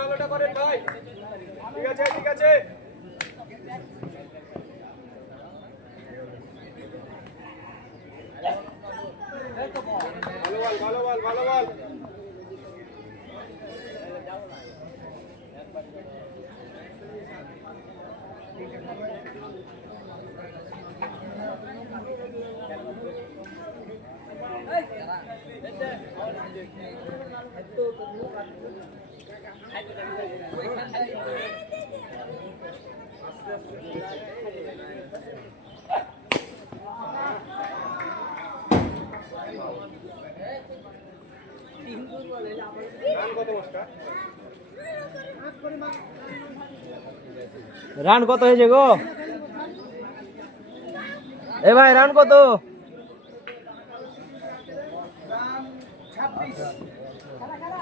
ভালোটা করেন ভাই। ঠিক আছে ঠিক আছে। ভালো বল। রান কত হয়েছে গো? এ ভাই রান কত?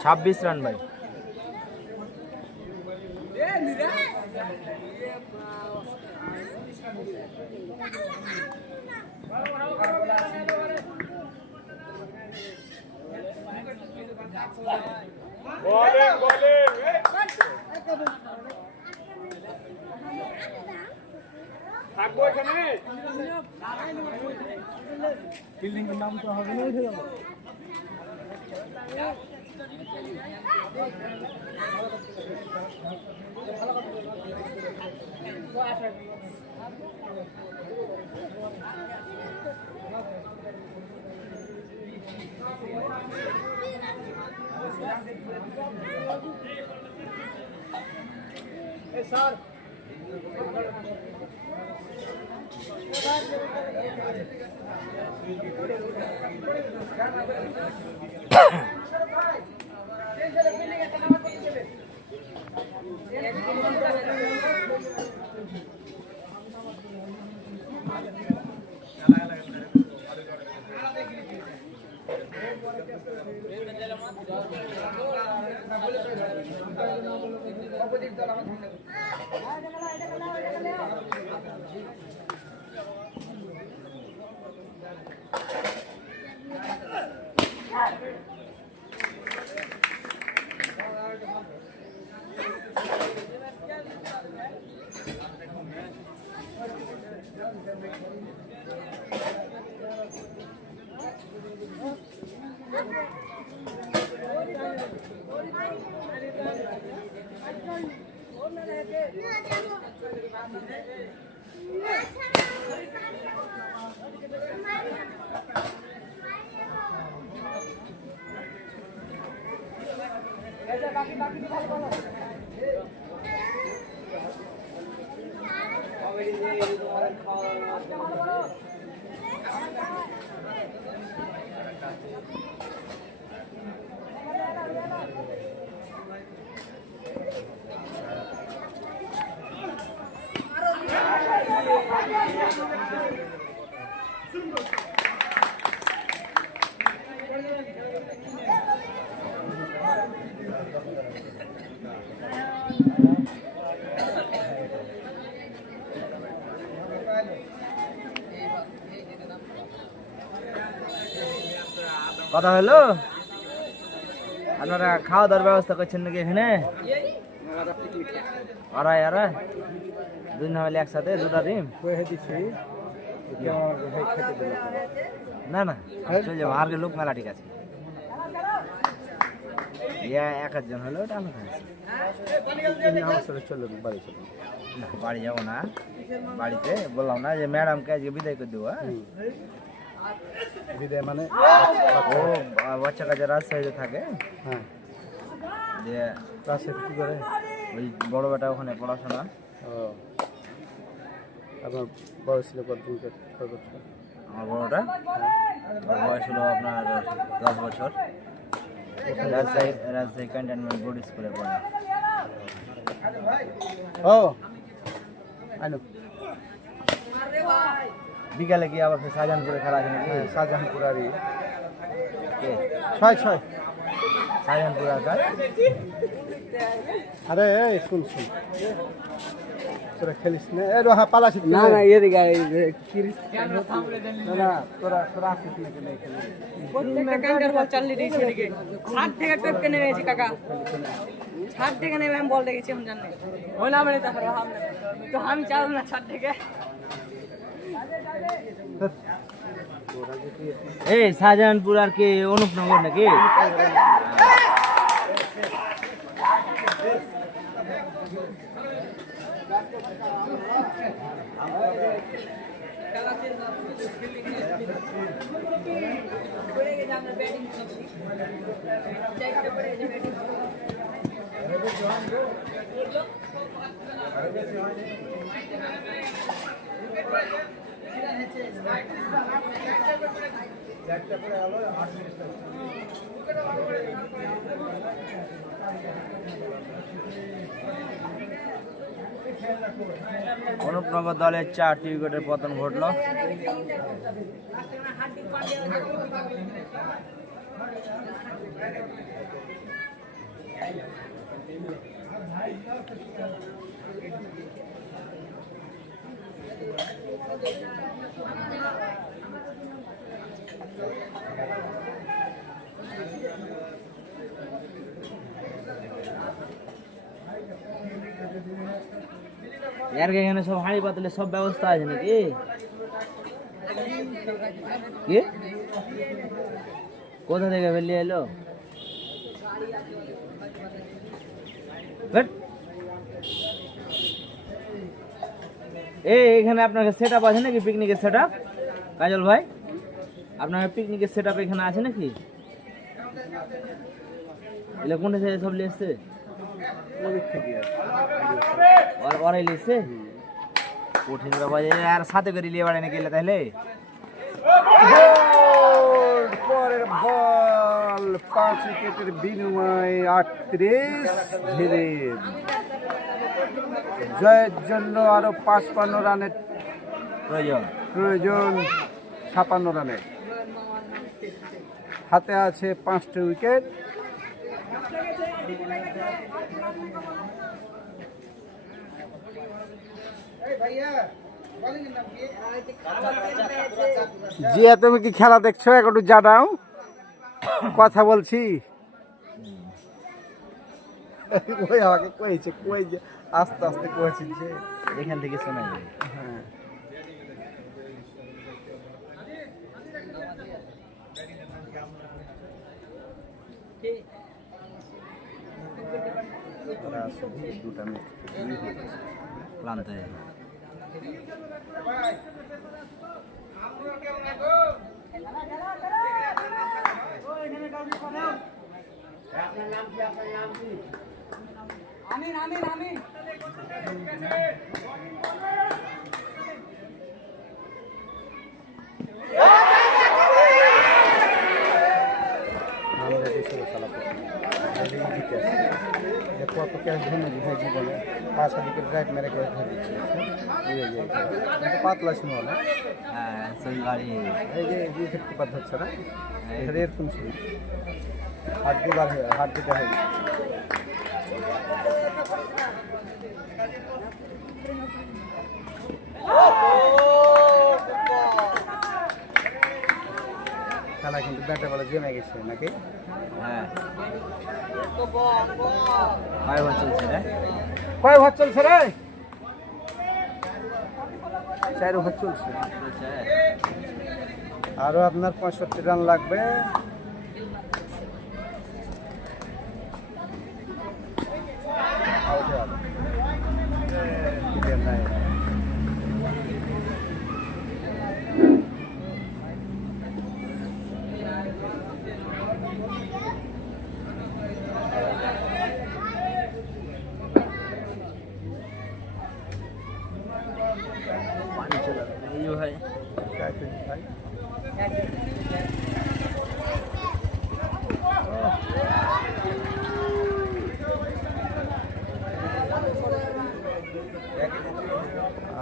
26 রান ভাই। থাকবো এখানে। বিল্ডিং এর নাম তো হবে না উঠে যাবো। স্যার কথা হলো? আপনারা খাওয়া দাওয়ার ব্যবস্থা করছেন নাকি এখানে? আড়াই দুই না হলে একসাথে দুটা ডিম না না চলে যাবো আর লোক মেলা ঠিক আছে ইয়া এক একজন হলো ওটা আলাদা আছে চলুন বাড়ি চলুন। না, বাড়ি যাবো না বাড়িতে বললাম না যে ম্যাডামকে আজকে বিদায় করে দেবো হ্যাঁ? বিদায় মানে ও বাচ্চা কাছে রাজশাহীতে থাকে হ্যাঁ যে ক্লাসে কী করে? ওই বড় বেটা ওখানে পড়াশোনা ও আপনার বয়স ছিল কত বছর? আমার বড়টা ওর বয়স হলো আপনার 10 বছর রাজশাহী ক্যান্টনমেন্ট বোর্ড স্কুলে পড়ে ও আইনো বিকালে কি আবার ফের শাহজাহানপুরে খেলা আছে নাকি শাহজাহানপুর আর কে? 6 শাহজাহানপুর আকার আরে এই শুন তোরা খেলিস না এ হ্যাঁ পালাসি না না এদিকে না তোরা আসিস না কেন এখানে প্রত্যেকটা কাউন্টার বল চাললি দিয়েছি এদিকে 60 টাকা টপকে নেমেছি কাকা 60 টাকা নেমে আমি বল দেখেছি हम জানি ওই না মানে তারপরে তো আমি চাল না 60 টাকা এই শাহজাহানপুর আর কি অনুপনগর নাকি অনুপনগর দলের 4টি উইকেটের পতন ঘটল यार के এখানে সব হাঁড়ি পাতলে সব ব্যবস্থা আছে নাকি কি কোথা থেকে ফেলে এলো এখানে আপনার সেটআপ আছে নাকি পিকনিকের সেটআপ কাজল ভাই আপনার পিকনিকের সেটআপ এখানে আছে নাকি এলে কোনটা থেকে সব লিয়েছে और ले से কঠিন ব্যাপার আর সাথে করে নিয়ে বাড়ি নাকি তাহলে পরের বল 5 উইকেটের বিনিময়ে 38 ঝেড়ে জয়ের জন্য আরো 55 রানের প্রয়োজন 56 রানে হাতে আছে 5টি উইকেট জিয়া তুমি কি খেলা দেখছো একটু জানাও কথা বলছি ওই আমাকে কইছে কই যে আস্তে আস্তে কইছে যে এখান থেকে শোনা যায় হ্যাঁ দুটা ম্যাচ ক্লান্ত হয়ে যায় আমিন আমিন আমিন কত ক্যাচ ধরে দিয়েছে জীবনে 5 উইকেট রাইট মেরে করে ধরে দিয়েছে পাতলা ছিল না হ্যাঁ সেই গাড়ি এই যে উইকেট কিপার ধরছে না এটা এরকম ছিল হাত দুবার হাত দিতে হয় খেলা কিন্তু ব্যাটে বলে জমে গেছে নাকি হ্যাঁ কয় ওভার চলছে রে কয় ওভার চলছে রে 4 ওভার চলছে, আরও আপনার 65 রান লাগবে।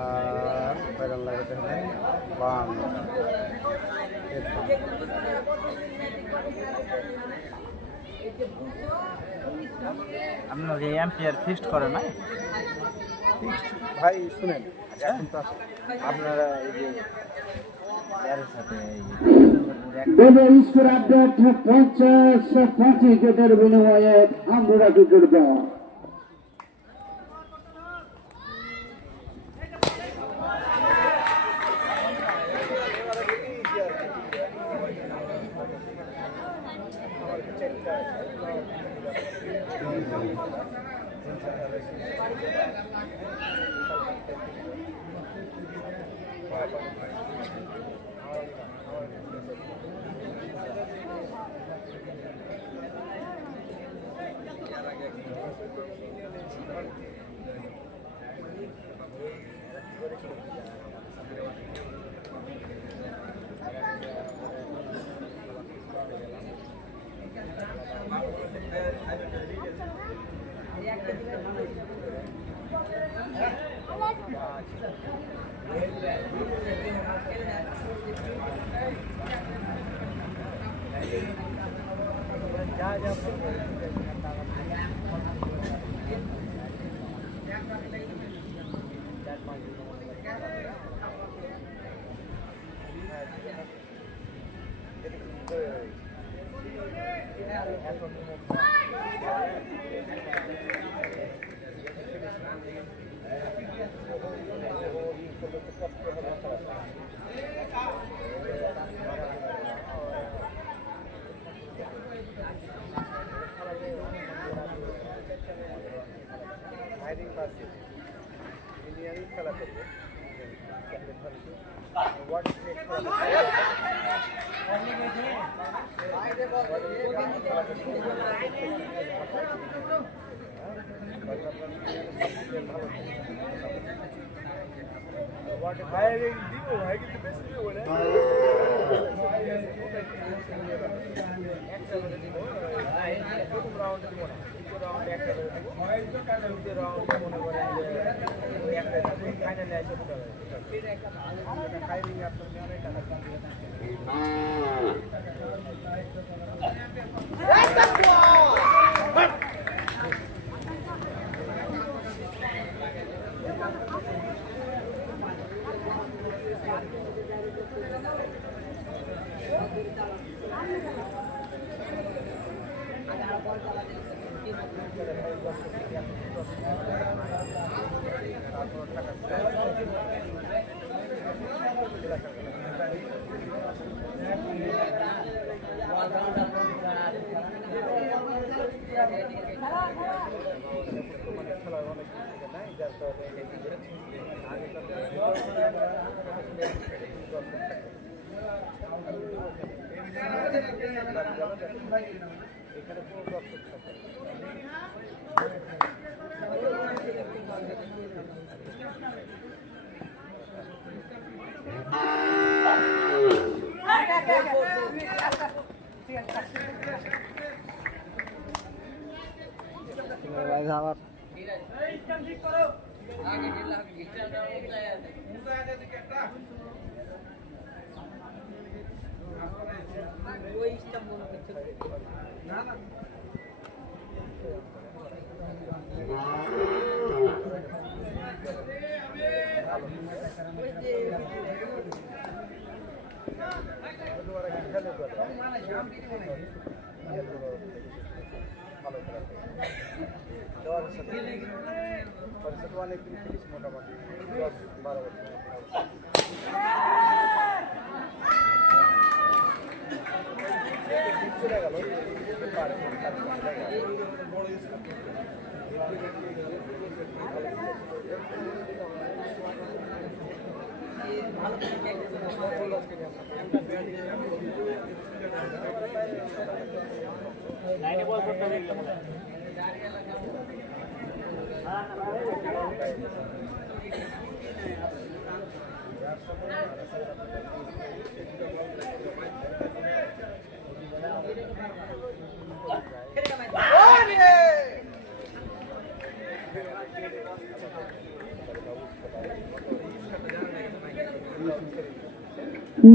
আর কয় রান লাগে তাহলে? 52। আপনার এই এম্পিয়ার ফিক্সড করে না ভাই শুনেন, এখন তো আপনারা এই যে এর সাথে তবে স্কোর আপডেট 50 উইকেটের বিনিময়ে 100 উইকেট দেওয়া।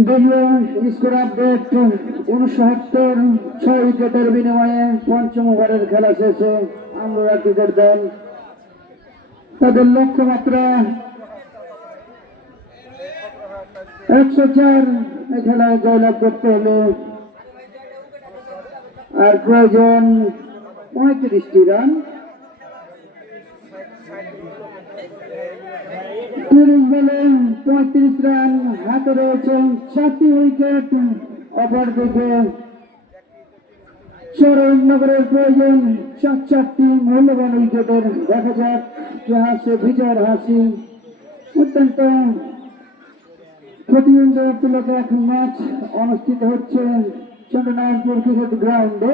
দলীয় স্কোর আপডেট 69, 6 উইকেটের বিনিময়ে পঞ্চম ওভারের খেলা শেষে আমরা ক্রিকেট দল তাদের লক্ষ্যমাত্রা 104 এই খেলায় জয়লাভ করতে হলে আর প্রয়োজন 35টি রান। 30 বলে 35 রান, হাতে রয়েছেন 4টি উইকেট। অপরদিকে চরণনগরের প্রয়োজন 4টি মূল্যবান উইকেটের। দেখা যাক যে হাসে বিজয়ের হাসি। অত্যন্ত প্রতিদ্বন্দ্বিতামূলক এক ম্যাচ অনুষ্ঠিত হচ্ছে চন্দ্রনারায়ণপুর ক্রিকেট গ্রাউন্ডে।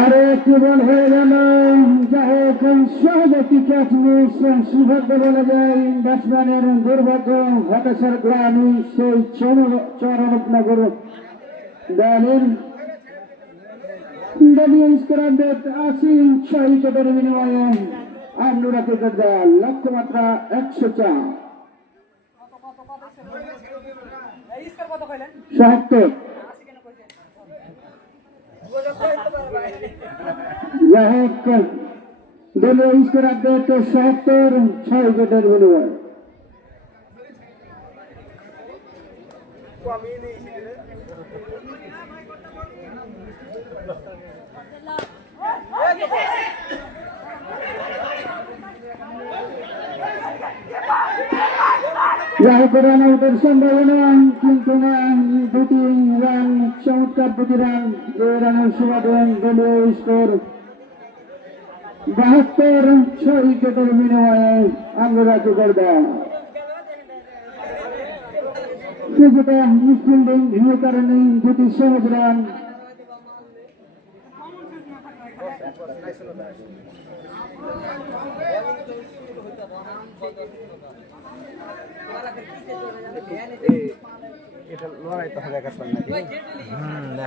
আর একটি বল হয়ে গেল, যা হোক সহজ একটি ক্যাচ মিস। সৌভাগ্য বলা যায় ব্যাটসম্যানের দুর্ভাগ্য, হতাশার গ্লানি সেই চরণনগর দলের। দলীয় স্কোর আপডেট 80, 6 উইকেটের বিনিময়ে আমরা ক্রিকেট দল লক্ষ্যমাত্রা 104। ৭০ যা হোক দলীয় স্কোর আপডেট ৭০, 6 উইকেটের বিনিময়ে। যা হোক রান আউটের সম্ভাবনা, কিন্তু না, 2টি রান, চমৎকার 2টি রান। যে রানের সুবাদে দলীয় স্কোর 72, 6 উইকেটের বিনিময়ে আমরা ক্রিকেট দল। কিছুটা মিসফিল্ডিং এই কারণে 2টি সহজ রান। এটা লড়াই তো হবে একটা নাকি?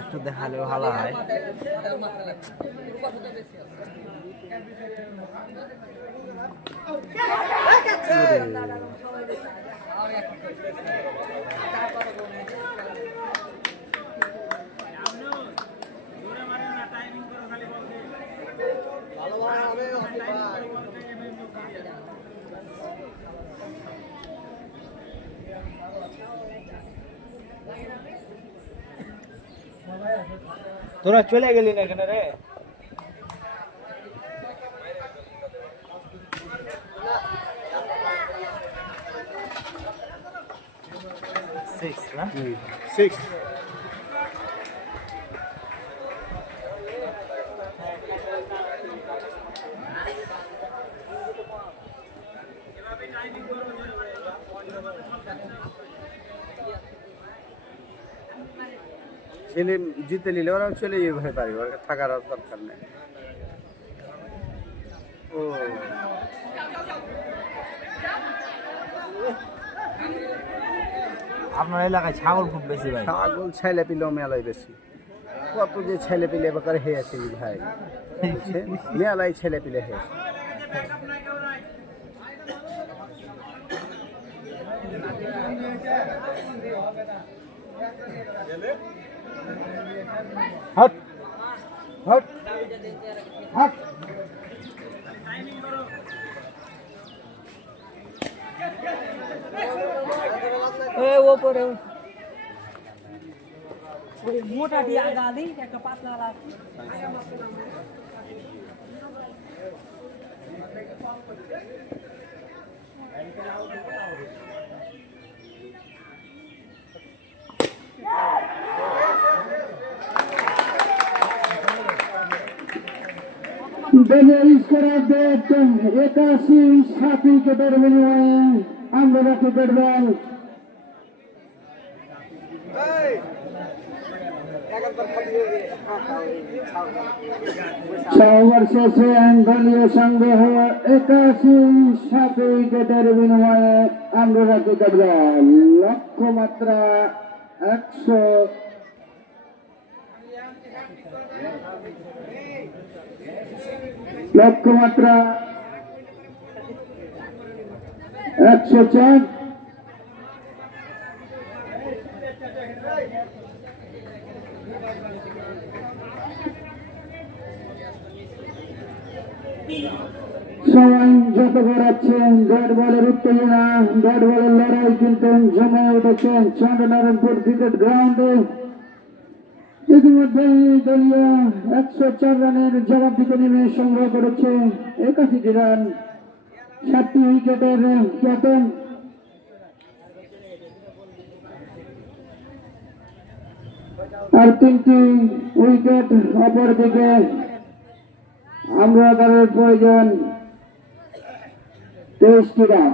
একটু দেখালে ভালো হয়। তোরা চলে গেলি না এখানে রে। সিক্স ছেলে জিতে নিলে ওরা চলে যেতে পারবে, ওরা থাকার আর দরকার নেই। ও আপনার এলাকায় ছাগল খুব বেশি ভাই। ছাগল ছেলে পিলেও মেলায় বেশি। কত যে ছেলে পিলে বেকার হয়েছে ভাই, মেলায় ছেলে পিলে হয়েছে। হট হট হট ওপরে ওই মোটাটি আগা দিই একটা পাতলা লাগবে। দলীয় স্কোর 81-7 উইকেটের বিনিময়ে আমরা ক্রিকেট দল 6 ওভার শেষে দলীয় সংগ্রহ 81-7 উইকেটের বিনিময়ে আমরা ক্রিকেট দল লক্ষ্যমাত্রা 100 লক্ষ্যমাত্রা 104 সবাই যত বেড়াচ্ছেন ব্যাট বলের উত্তেজনা, ব্যাট বলের লড়াই কিন্তু জমে উঠেছেন চন্দ্রনারায়ণপুর ক্রিকেট গ্রাউন্ডে। ইতিমধ্যে দলীয় 104 রানের জবাব দিতে নেমে সংগ্রহ করেছে 81 রান, 7টি উইকেটের পতন। আর 3টি উইকেট অপরদিকে আমরা দলের প্রয়োজন 23টি রান।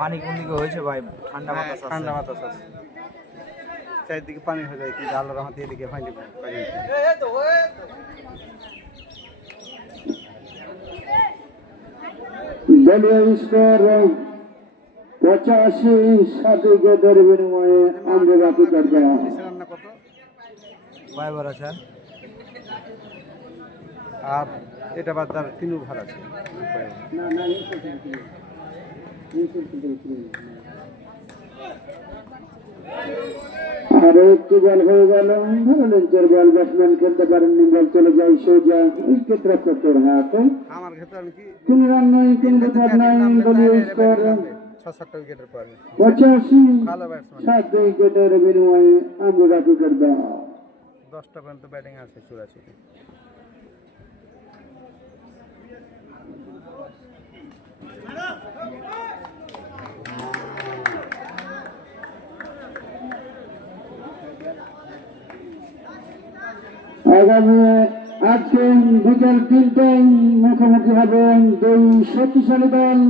পানি কোন দিকে হয়েছে ভাই? ঠান্ডা বাতাস আছে। ঠান্ডা বাতাস আছে, চারিদিকে পানি হয়ে যায়, কিন্তু আল্লাহর রহমতে এদিকে পানি পানি। দলীয় স্কোর 85-7 উইকেটের বিনিময়ে আমরা ক্রিকেট দল রান্না কত? 5 আছে। আর এটা বাদ তার 3 ওভার আছে। আর একটি বল হয়ে গেল, লেঞ্চের বল, ব্যাটসম্যান খেলতে পারেননি, বল চলে যায় সোজা উইকেট রক্ষকের হাতে। আমার ক্ষেত্রে আমি কি কোন রান নাই, কোন উইকেট নাই। দলীয় স্কোর 6-7টা উইকেটের পরে 85-7 উইকেটের বিনিময়ে আমরা ক্রিকেট দল 10টা পর্যন্ত ব্যাটিং আছে 84। আগামী আজকে বিকেল 3টায় মুখোমুখি হবেন 2 শক্তিশালী দল,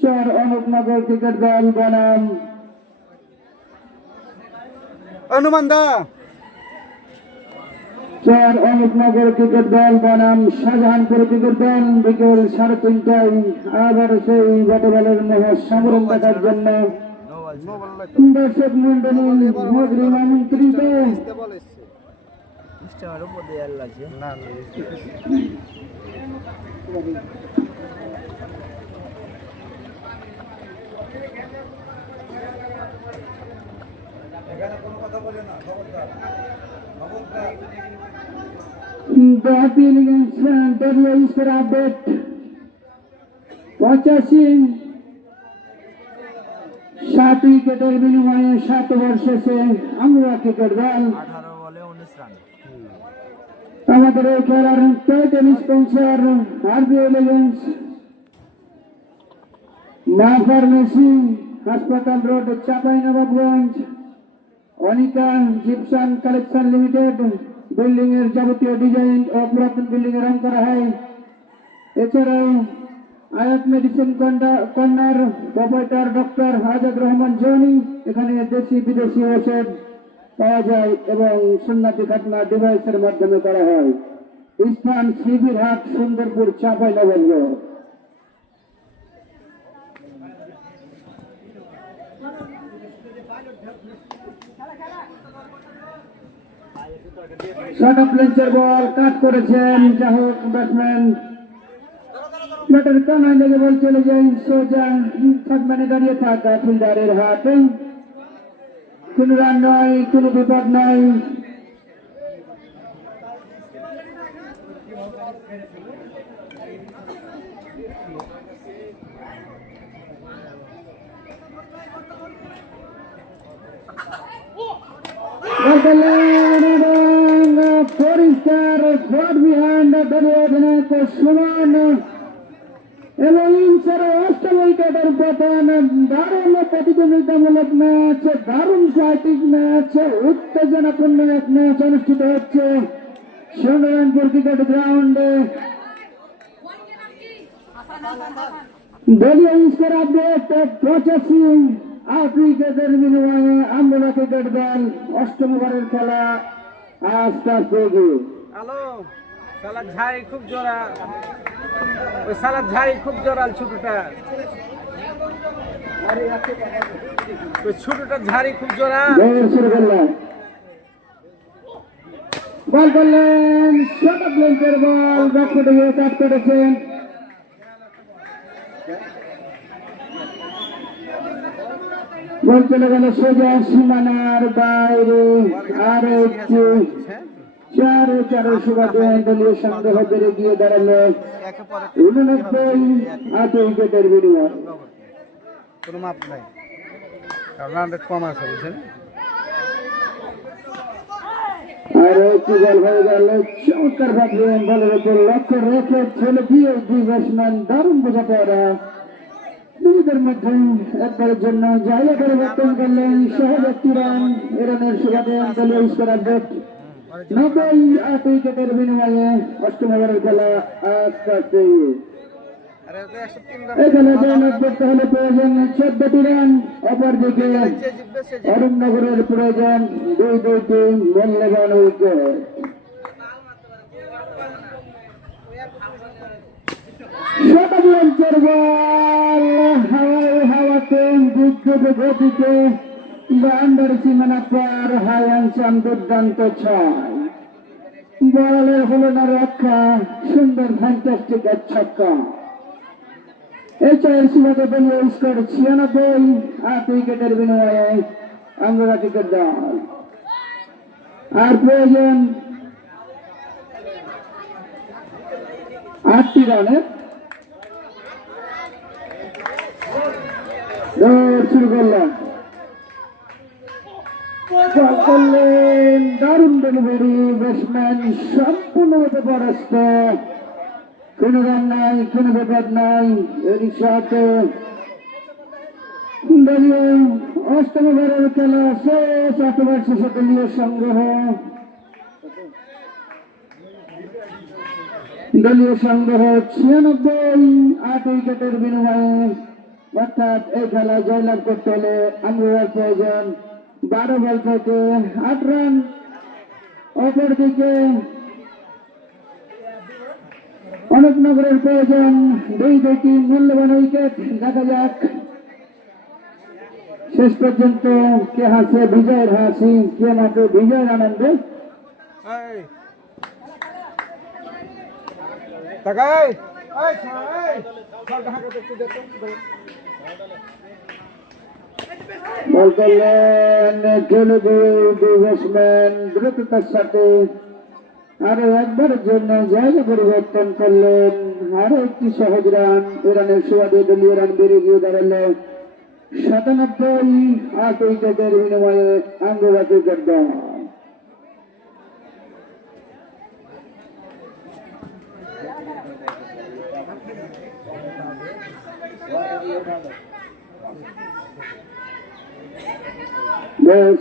4 অনুপনগর ক্রিকেট দল বনাম অনুমান দা চার অমিতনগর ক্রিকেট দল বনাম শাহজাহানপুর ক্রিকেট দল বিকেল 3:30টায় আবার সেই গতকালের মহাসমরণ দেখার জন্য দর্শক মন্ডলী অগ্রিম আমন্ত্রিত। সিস্টেমের উপর দিয়ে আর লাগছে না The appeal against Delhi is for update 85 7 উইকেটের বিনিময়ে 7 ওভার শেষে আমরা ক্রিকেট দল 18 বলে 19 রান। আমাদের এই খেলার টাইটেল স্পন্সর আরবিএল এজেন্স মা ফার্মেসি হাসপাতাল road Chapainawabganj Anika gypsum collection limited building এর যাবতীয় ডিজাইন ও পুরাতন বিল্ডিং এর রং করা হয়। এছাড়াও আয়াত medicine corner proprietor doctor Azad Rahman Johnny, এখানে দেশি বিদেশি ওষুধ পাওয়া যায় এবং সুন্নতি খাতনা ডিভাইসের মাধ্যমে করা হয়। স্থান শিবির হাট সুন্দরপুর চাঁপাইনবাবগঞ্জ। শর্ট অফ লেন্সের বল কাট করেছেন যাহোক ব্যাটসম্যান ব্যাটের কানায় লেগে বল চলে যায় সোজা থাকমানে দাঁড়িয়ে থাকা ফিল্ডারের হাতে। কোনো রান নয়, কোনো বিপদ নয়। পরিষ্কার ফর বিহাইন্ড দলীয় অধিনায়ক সুমন এবং ইনসার অষ্টম উইকেটের পতন। দারুণ প্রতিযোগিতামূলক ম্যাচ, দারুণ ফাইটিং ম্যাচ, উত্তেজনাপূর্ণ এক ম্যাচ অনুষ্ঠিত হচ্ছে সুন্দরপুর ক্রিকেট গ্রাউন্ডে। দলীয় স্কোর আপডেট 85 8 উইকেটের বিনিময়ে আমরা ক্রিকেট দল অষ্টম ওভারের খেলা আস্তে আস্তে এগিয়ে। হ্যালো সালাদ ঝাড়ি খুব জোরা, ওই সালাদ ঝাড়ি খুব জোরাল ছোটটা, ওই ছোটটা ঝাড়ি খুব জোরা। দৌড় শুরু করলেন, বল করলেন শর্ট অফ লেন্থের বল ব্যাটসম্যান গিয়ে কাট করেছেন। বল চলে গেল সোজা সীমানার বাইরে। আর একটু চারে সুবাদে দলীয় সংগ্রহ বেড়ে গিয়ে দাঁড়ালো 89 8 উইকেটের বিনিময়। কোনো মাপ নাই, রান রেট কম আছে বুঝছেন। আর একটু বল হয়ে গেল চমৎকার ভাবে বলের উপর লক্ষ্য রেখে ছেলে দিয়ে দুই ব্যাটসম্যান দারুণ বোঝাতে ওরা নিজেদের মধ্যে একবারের জন্য জায়গা পরিবর্তন করলেন। সহজ একটি রান, এ রানের সুবাদে দলীয় স্কোর আপডেট 90 8 উইকেটের বিনিময়ে অষ্টম ওভারের খেলা আস্তে আস্তে এখানে জয়লাভ করতে হলে প্রয়োজন 14টি রান। অপরদিকে অরুণনগরের প্রয়োজন 2-2টি মূল্যবান উইকেট। শর্ট অফ লেন্থের বল হাওয়াতে বিদ্যুৎ গতিতে বাউন্ডারি সীমানা পার, হাই আনসাম দুর্দান্ত 6। বলের হলো না রক্ষা, সুন্দর ফ্যান্টাস্টিক এক ছক্কা। এই 4 সীমাতে দলীয় স্কোর 96 8 উইকেটের বিনিময়ে আমরা ক্রিকেট দল। আর প্রয়োজন 8টি রানের। শুরু করলাম, দারুণ ডেলিভারি, ব্যাটসম্যান সম্পূর্ণভাবে পরাস্ত। কোন রান নাই, কোন বিপদ নাই। এর সাথে দলীয় অষ্টম ওভারের খেলা শেষ। 8 ওভার শেষে দলীয় সংগ্রহ 96 8 উইকেটের বিনিময়ে। অর্থাৎ এই খেলায় জয়লাভ করতে হলে আমরা প্রয়োজন 12 বল থেকে 8 রান। অপরদিকে অনেকনগরের প্রয়োজন দুইটি মূল্যবান উইকেট। দেখা যাক শেষ পর্যন্ত কে হাসে বিজয়ের হাসি, কে মাঠে বিজয়ের আনন্দে। বল করলেন ব্যাটসম্যান দ্রুততার সাথে আরো একবারের জন্য জায়গা পরিবর্তন করলেন। আরো একটি সহজ রান, এ রানের সুবাদে দলীয় রান বেড়ে গিয়ে দাঁড়ালো 97। 8 উইকেটের বিনিময়ে আঙ্গুরা ক্রিকেট দল।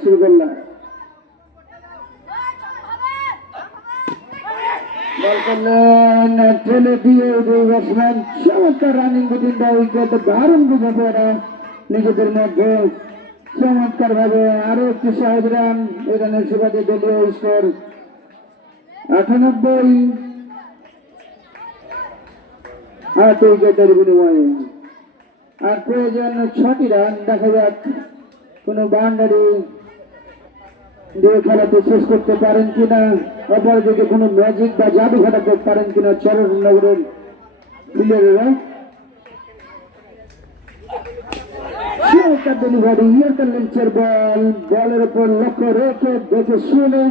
শুরু করলাম বল করলেন ঠেলে দিয়ে দুই ব্যাটসম্যান চমৎকার রানিং বিটুইন দ্য উইকেট। দারুণ বুঝে পড়া নিজেদের মধ্যে চমৎকার ভাবে আরো একটি সহজ রান, এই রানের সুবাদে দলীয় স্কোর 98। 8 উইকেটের বিনিময়ে আর প্রয়োজন 6টি রান। দেখা যাক কোন বাউন্ডারি দিয়ে খেলাতে শেষ করতে পারেন কিনা, অপরদিকে কোনো ম্যাজিক বা জাদু ঘটাতে পারেন কিনা চরণনগরের প্লেয়ারেরা। ডেলিভারি লেন্সের বল, বলের উপর লক্ষ্য রেখে দেখে শুনে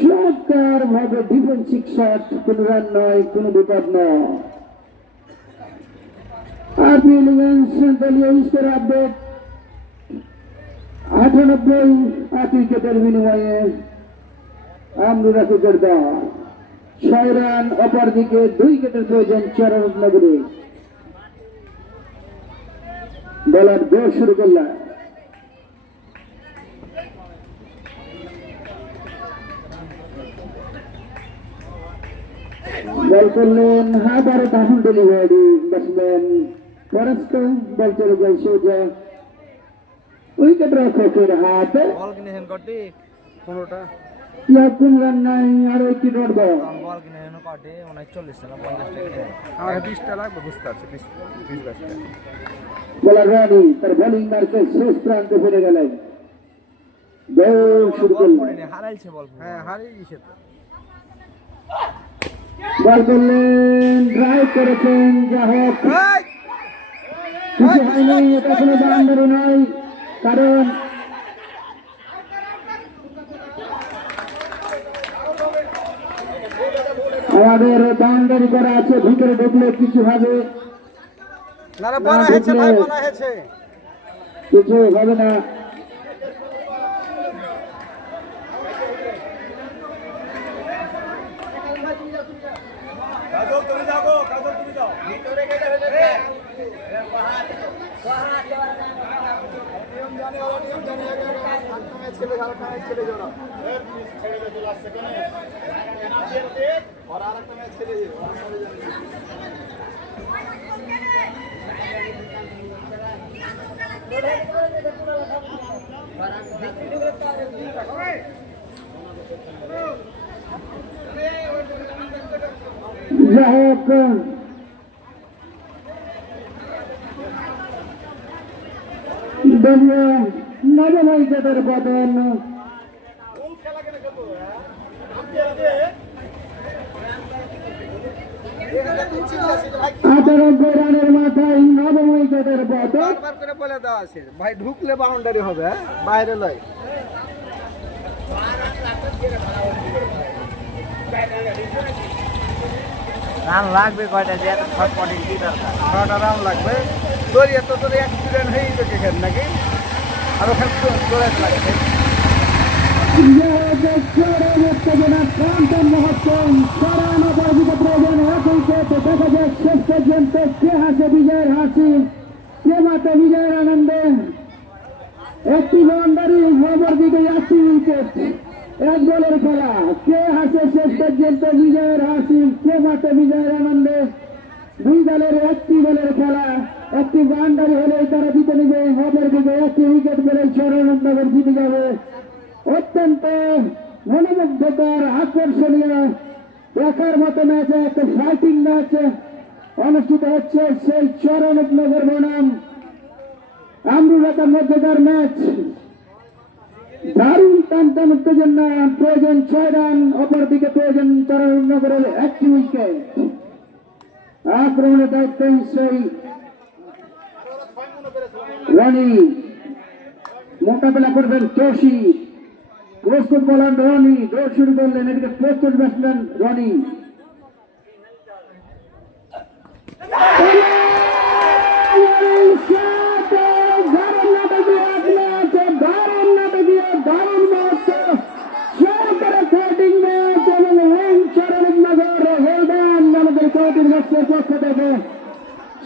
চমৎকার ভাবে ডিফেন্সিভ শট। কোন রান নয়, কোন বিপদ নয়। দলীয় স্কোর আপডেট 98। 8 উইকেটের বিনিময়ে আমরুরা ক্রিকেট দল 6 রান। অপরদিকে 2 উইকেটের প্রয়োজন চরণনগরে। বলার দৌড় শুরু করলাম। বল করলেন আবারও দারুণ ডেলিভারি, ব্যাটসম্যান পরাস্ত। বল চলে যায় সোজা উইকেট রক্ষকের হাতে। বল কিনেছেন কটি 15টা, কোন রান নাই, আরো একটি ডট বল। বল কিনেছেন কটি 39 না 50 টাকা। আমার 20টা লাগবে, বুঝতে পারছি 20 টাকা। বলার রানি তার বোলিং মার্কে শেষ প্রান্তে ফিরে গেলেন। দৌড় শুরু করলেন। হারাইছে বল, হ্যাঁ হারিয়ে গেছে তো। বল করলেন, ড্রাইভ করেছেন, যা হোক কিছু হয়নি। এটা কোনো বাউন্ডারি নয়, কারণ আমাদের বাউন্ডারি করা আছে। ভিতরে ঢুকলে কিছু হবে, কিছু হবে না। যা হোক দলীয় নবম উইকেটের পতন। 98 রানের মাথায় নবম উইকেটের পতন। করে বলে দেওয়া আছে ভাই, ঢুকলে বাউন্ডারি হবে, বাইরে লয়। রান লাগবে কয়টা, যে এত ছটপটে কি দরকার? 6টা রান লাগবে। দড়িয়ে তো তোর অ্যাক্সিডেন্ট হয়ে গেছে খেল নাকি, আর ওখানে দৌড়াতে লাগবে। দেখা যাক শেষ পর্যন্ত কে হাসে বিজয়ের হাসি, কে মাতে বিজয়ের আনন্দে। একটি বাউন্ডারি, অপরদিকে 8টি উইকেট, 1 বলের খেলা। কে হাসে শেষ পর্যন্ত বিজয়ের হাসি, কে মাতে বিজয়ের আনন্দে। 2 দলের 1টি বলের খেলা। একটি বাউন্ডারি হলেই তারা জিতে নেবে, অপরদিকে একটি উইকেট পেলে চরণনগর জিতে যাবে। অত্যন্ত মনোমুগ্ধকর, আকর্ষণীয়, দেখার মতো ম্যাচ, একটা ফাইটিং ম্যাচ অনুষ্ঠিত হচ্ছে সেই চরণনগর বনাম আমরুলাতার মধ্যকার ম্যাচ। দারুণ টানটান উত্তেজনা, প্রয়োজন 6 রান, অপরদিকে প্রয়োজন চরণনগরের একটি উইকেট। আক্রমণের দায়িত্ব সেই রনি, মোকাবেলা করবেন তোষি, প্রস্তুত বোলার রনি, দৌড় শুরু করলেন, এদিকে প্রস্তুত ব্যাটসম্যান রনি।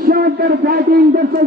সরকার ফাইটিং দর্শক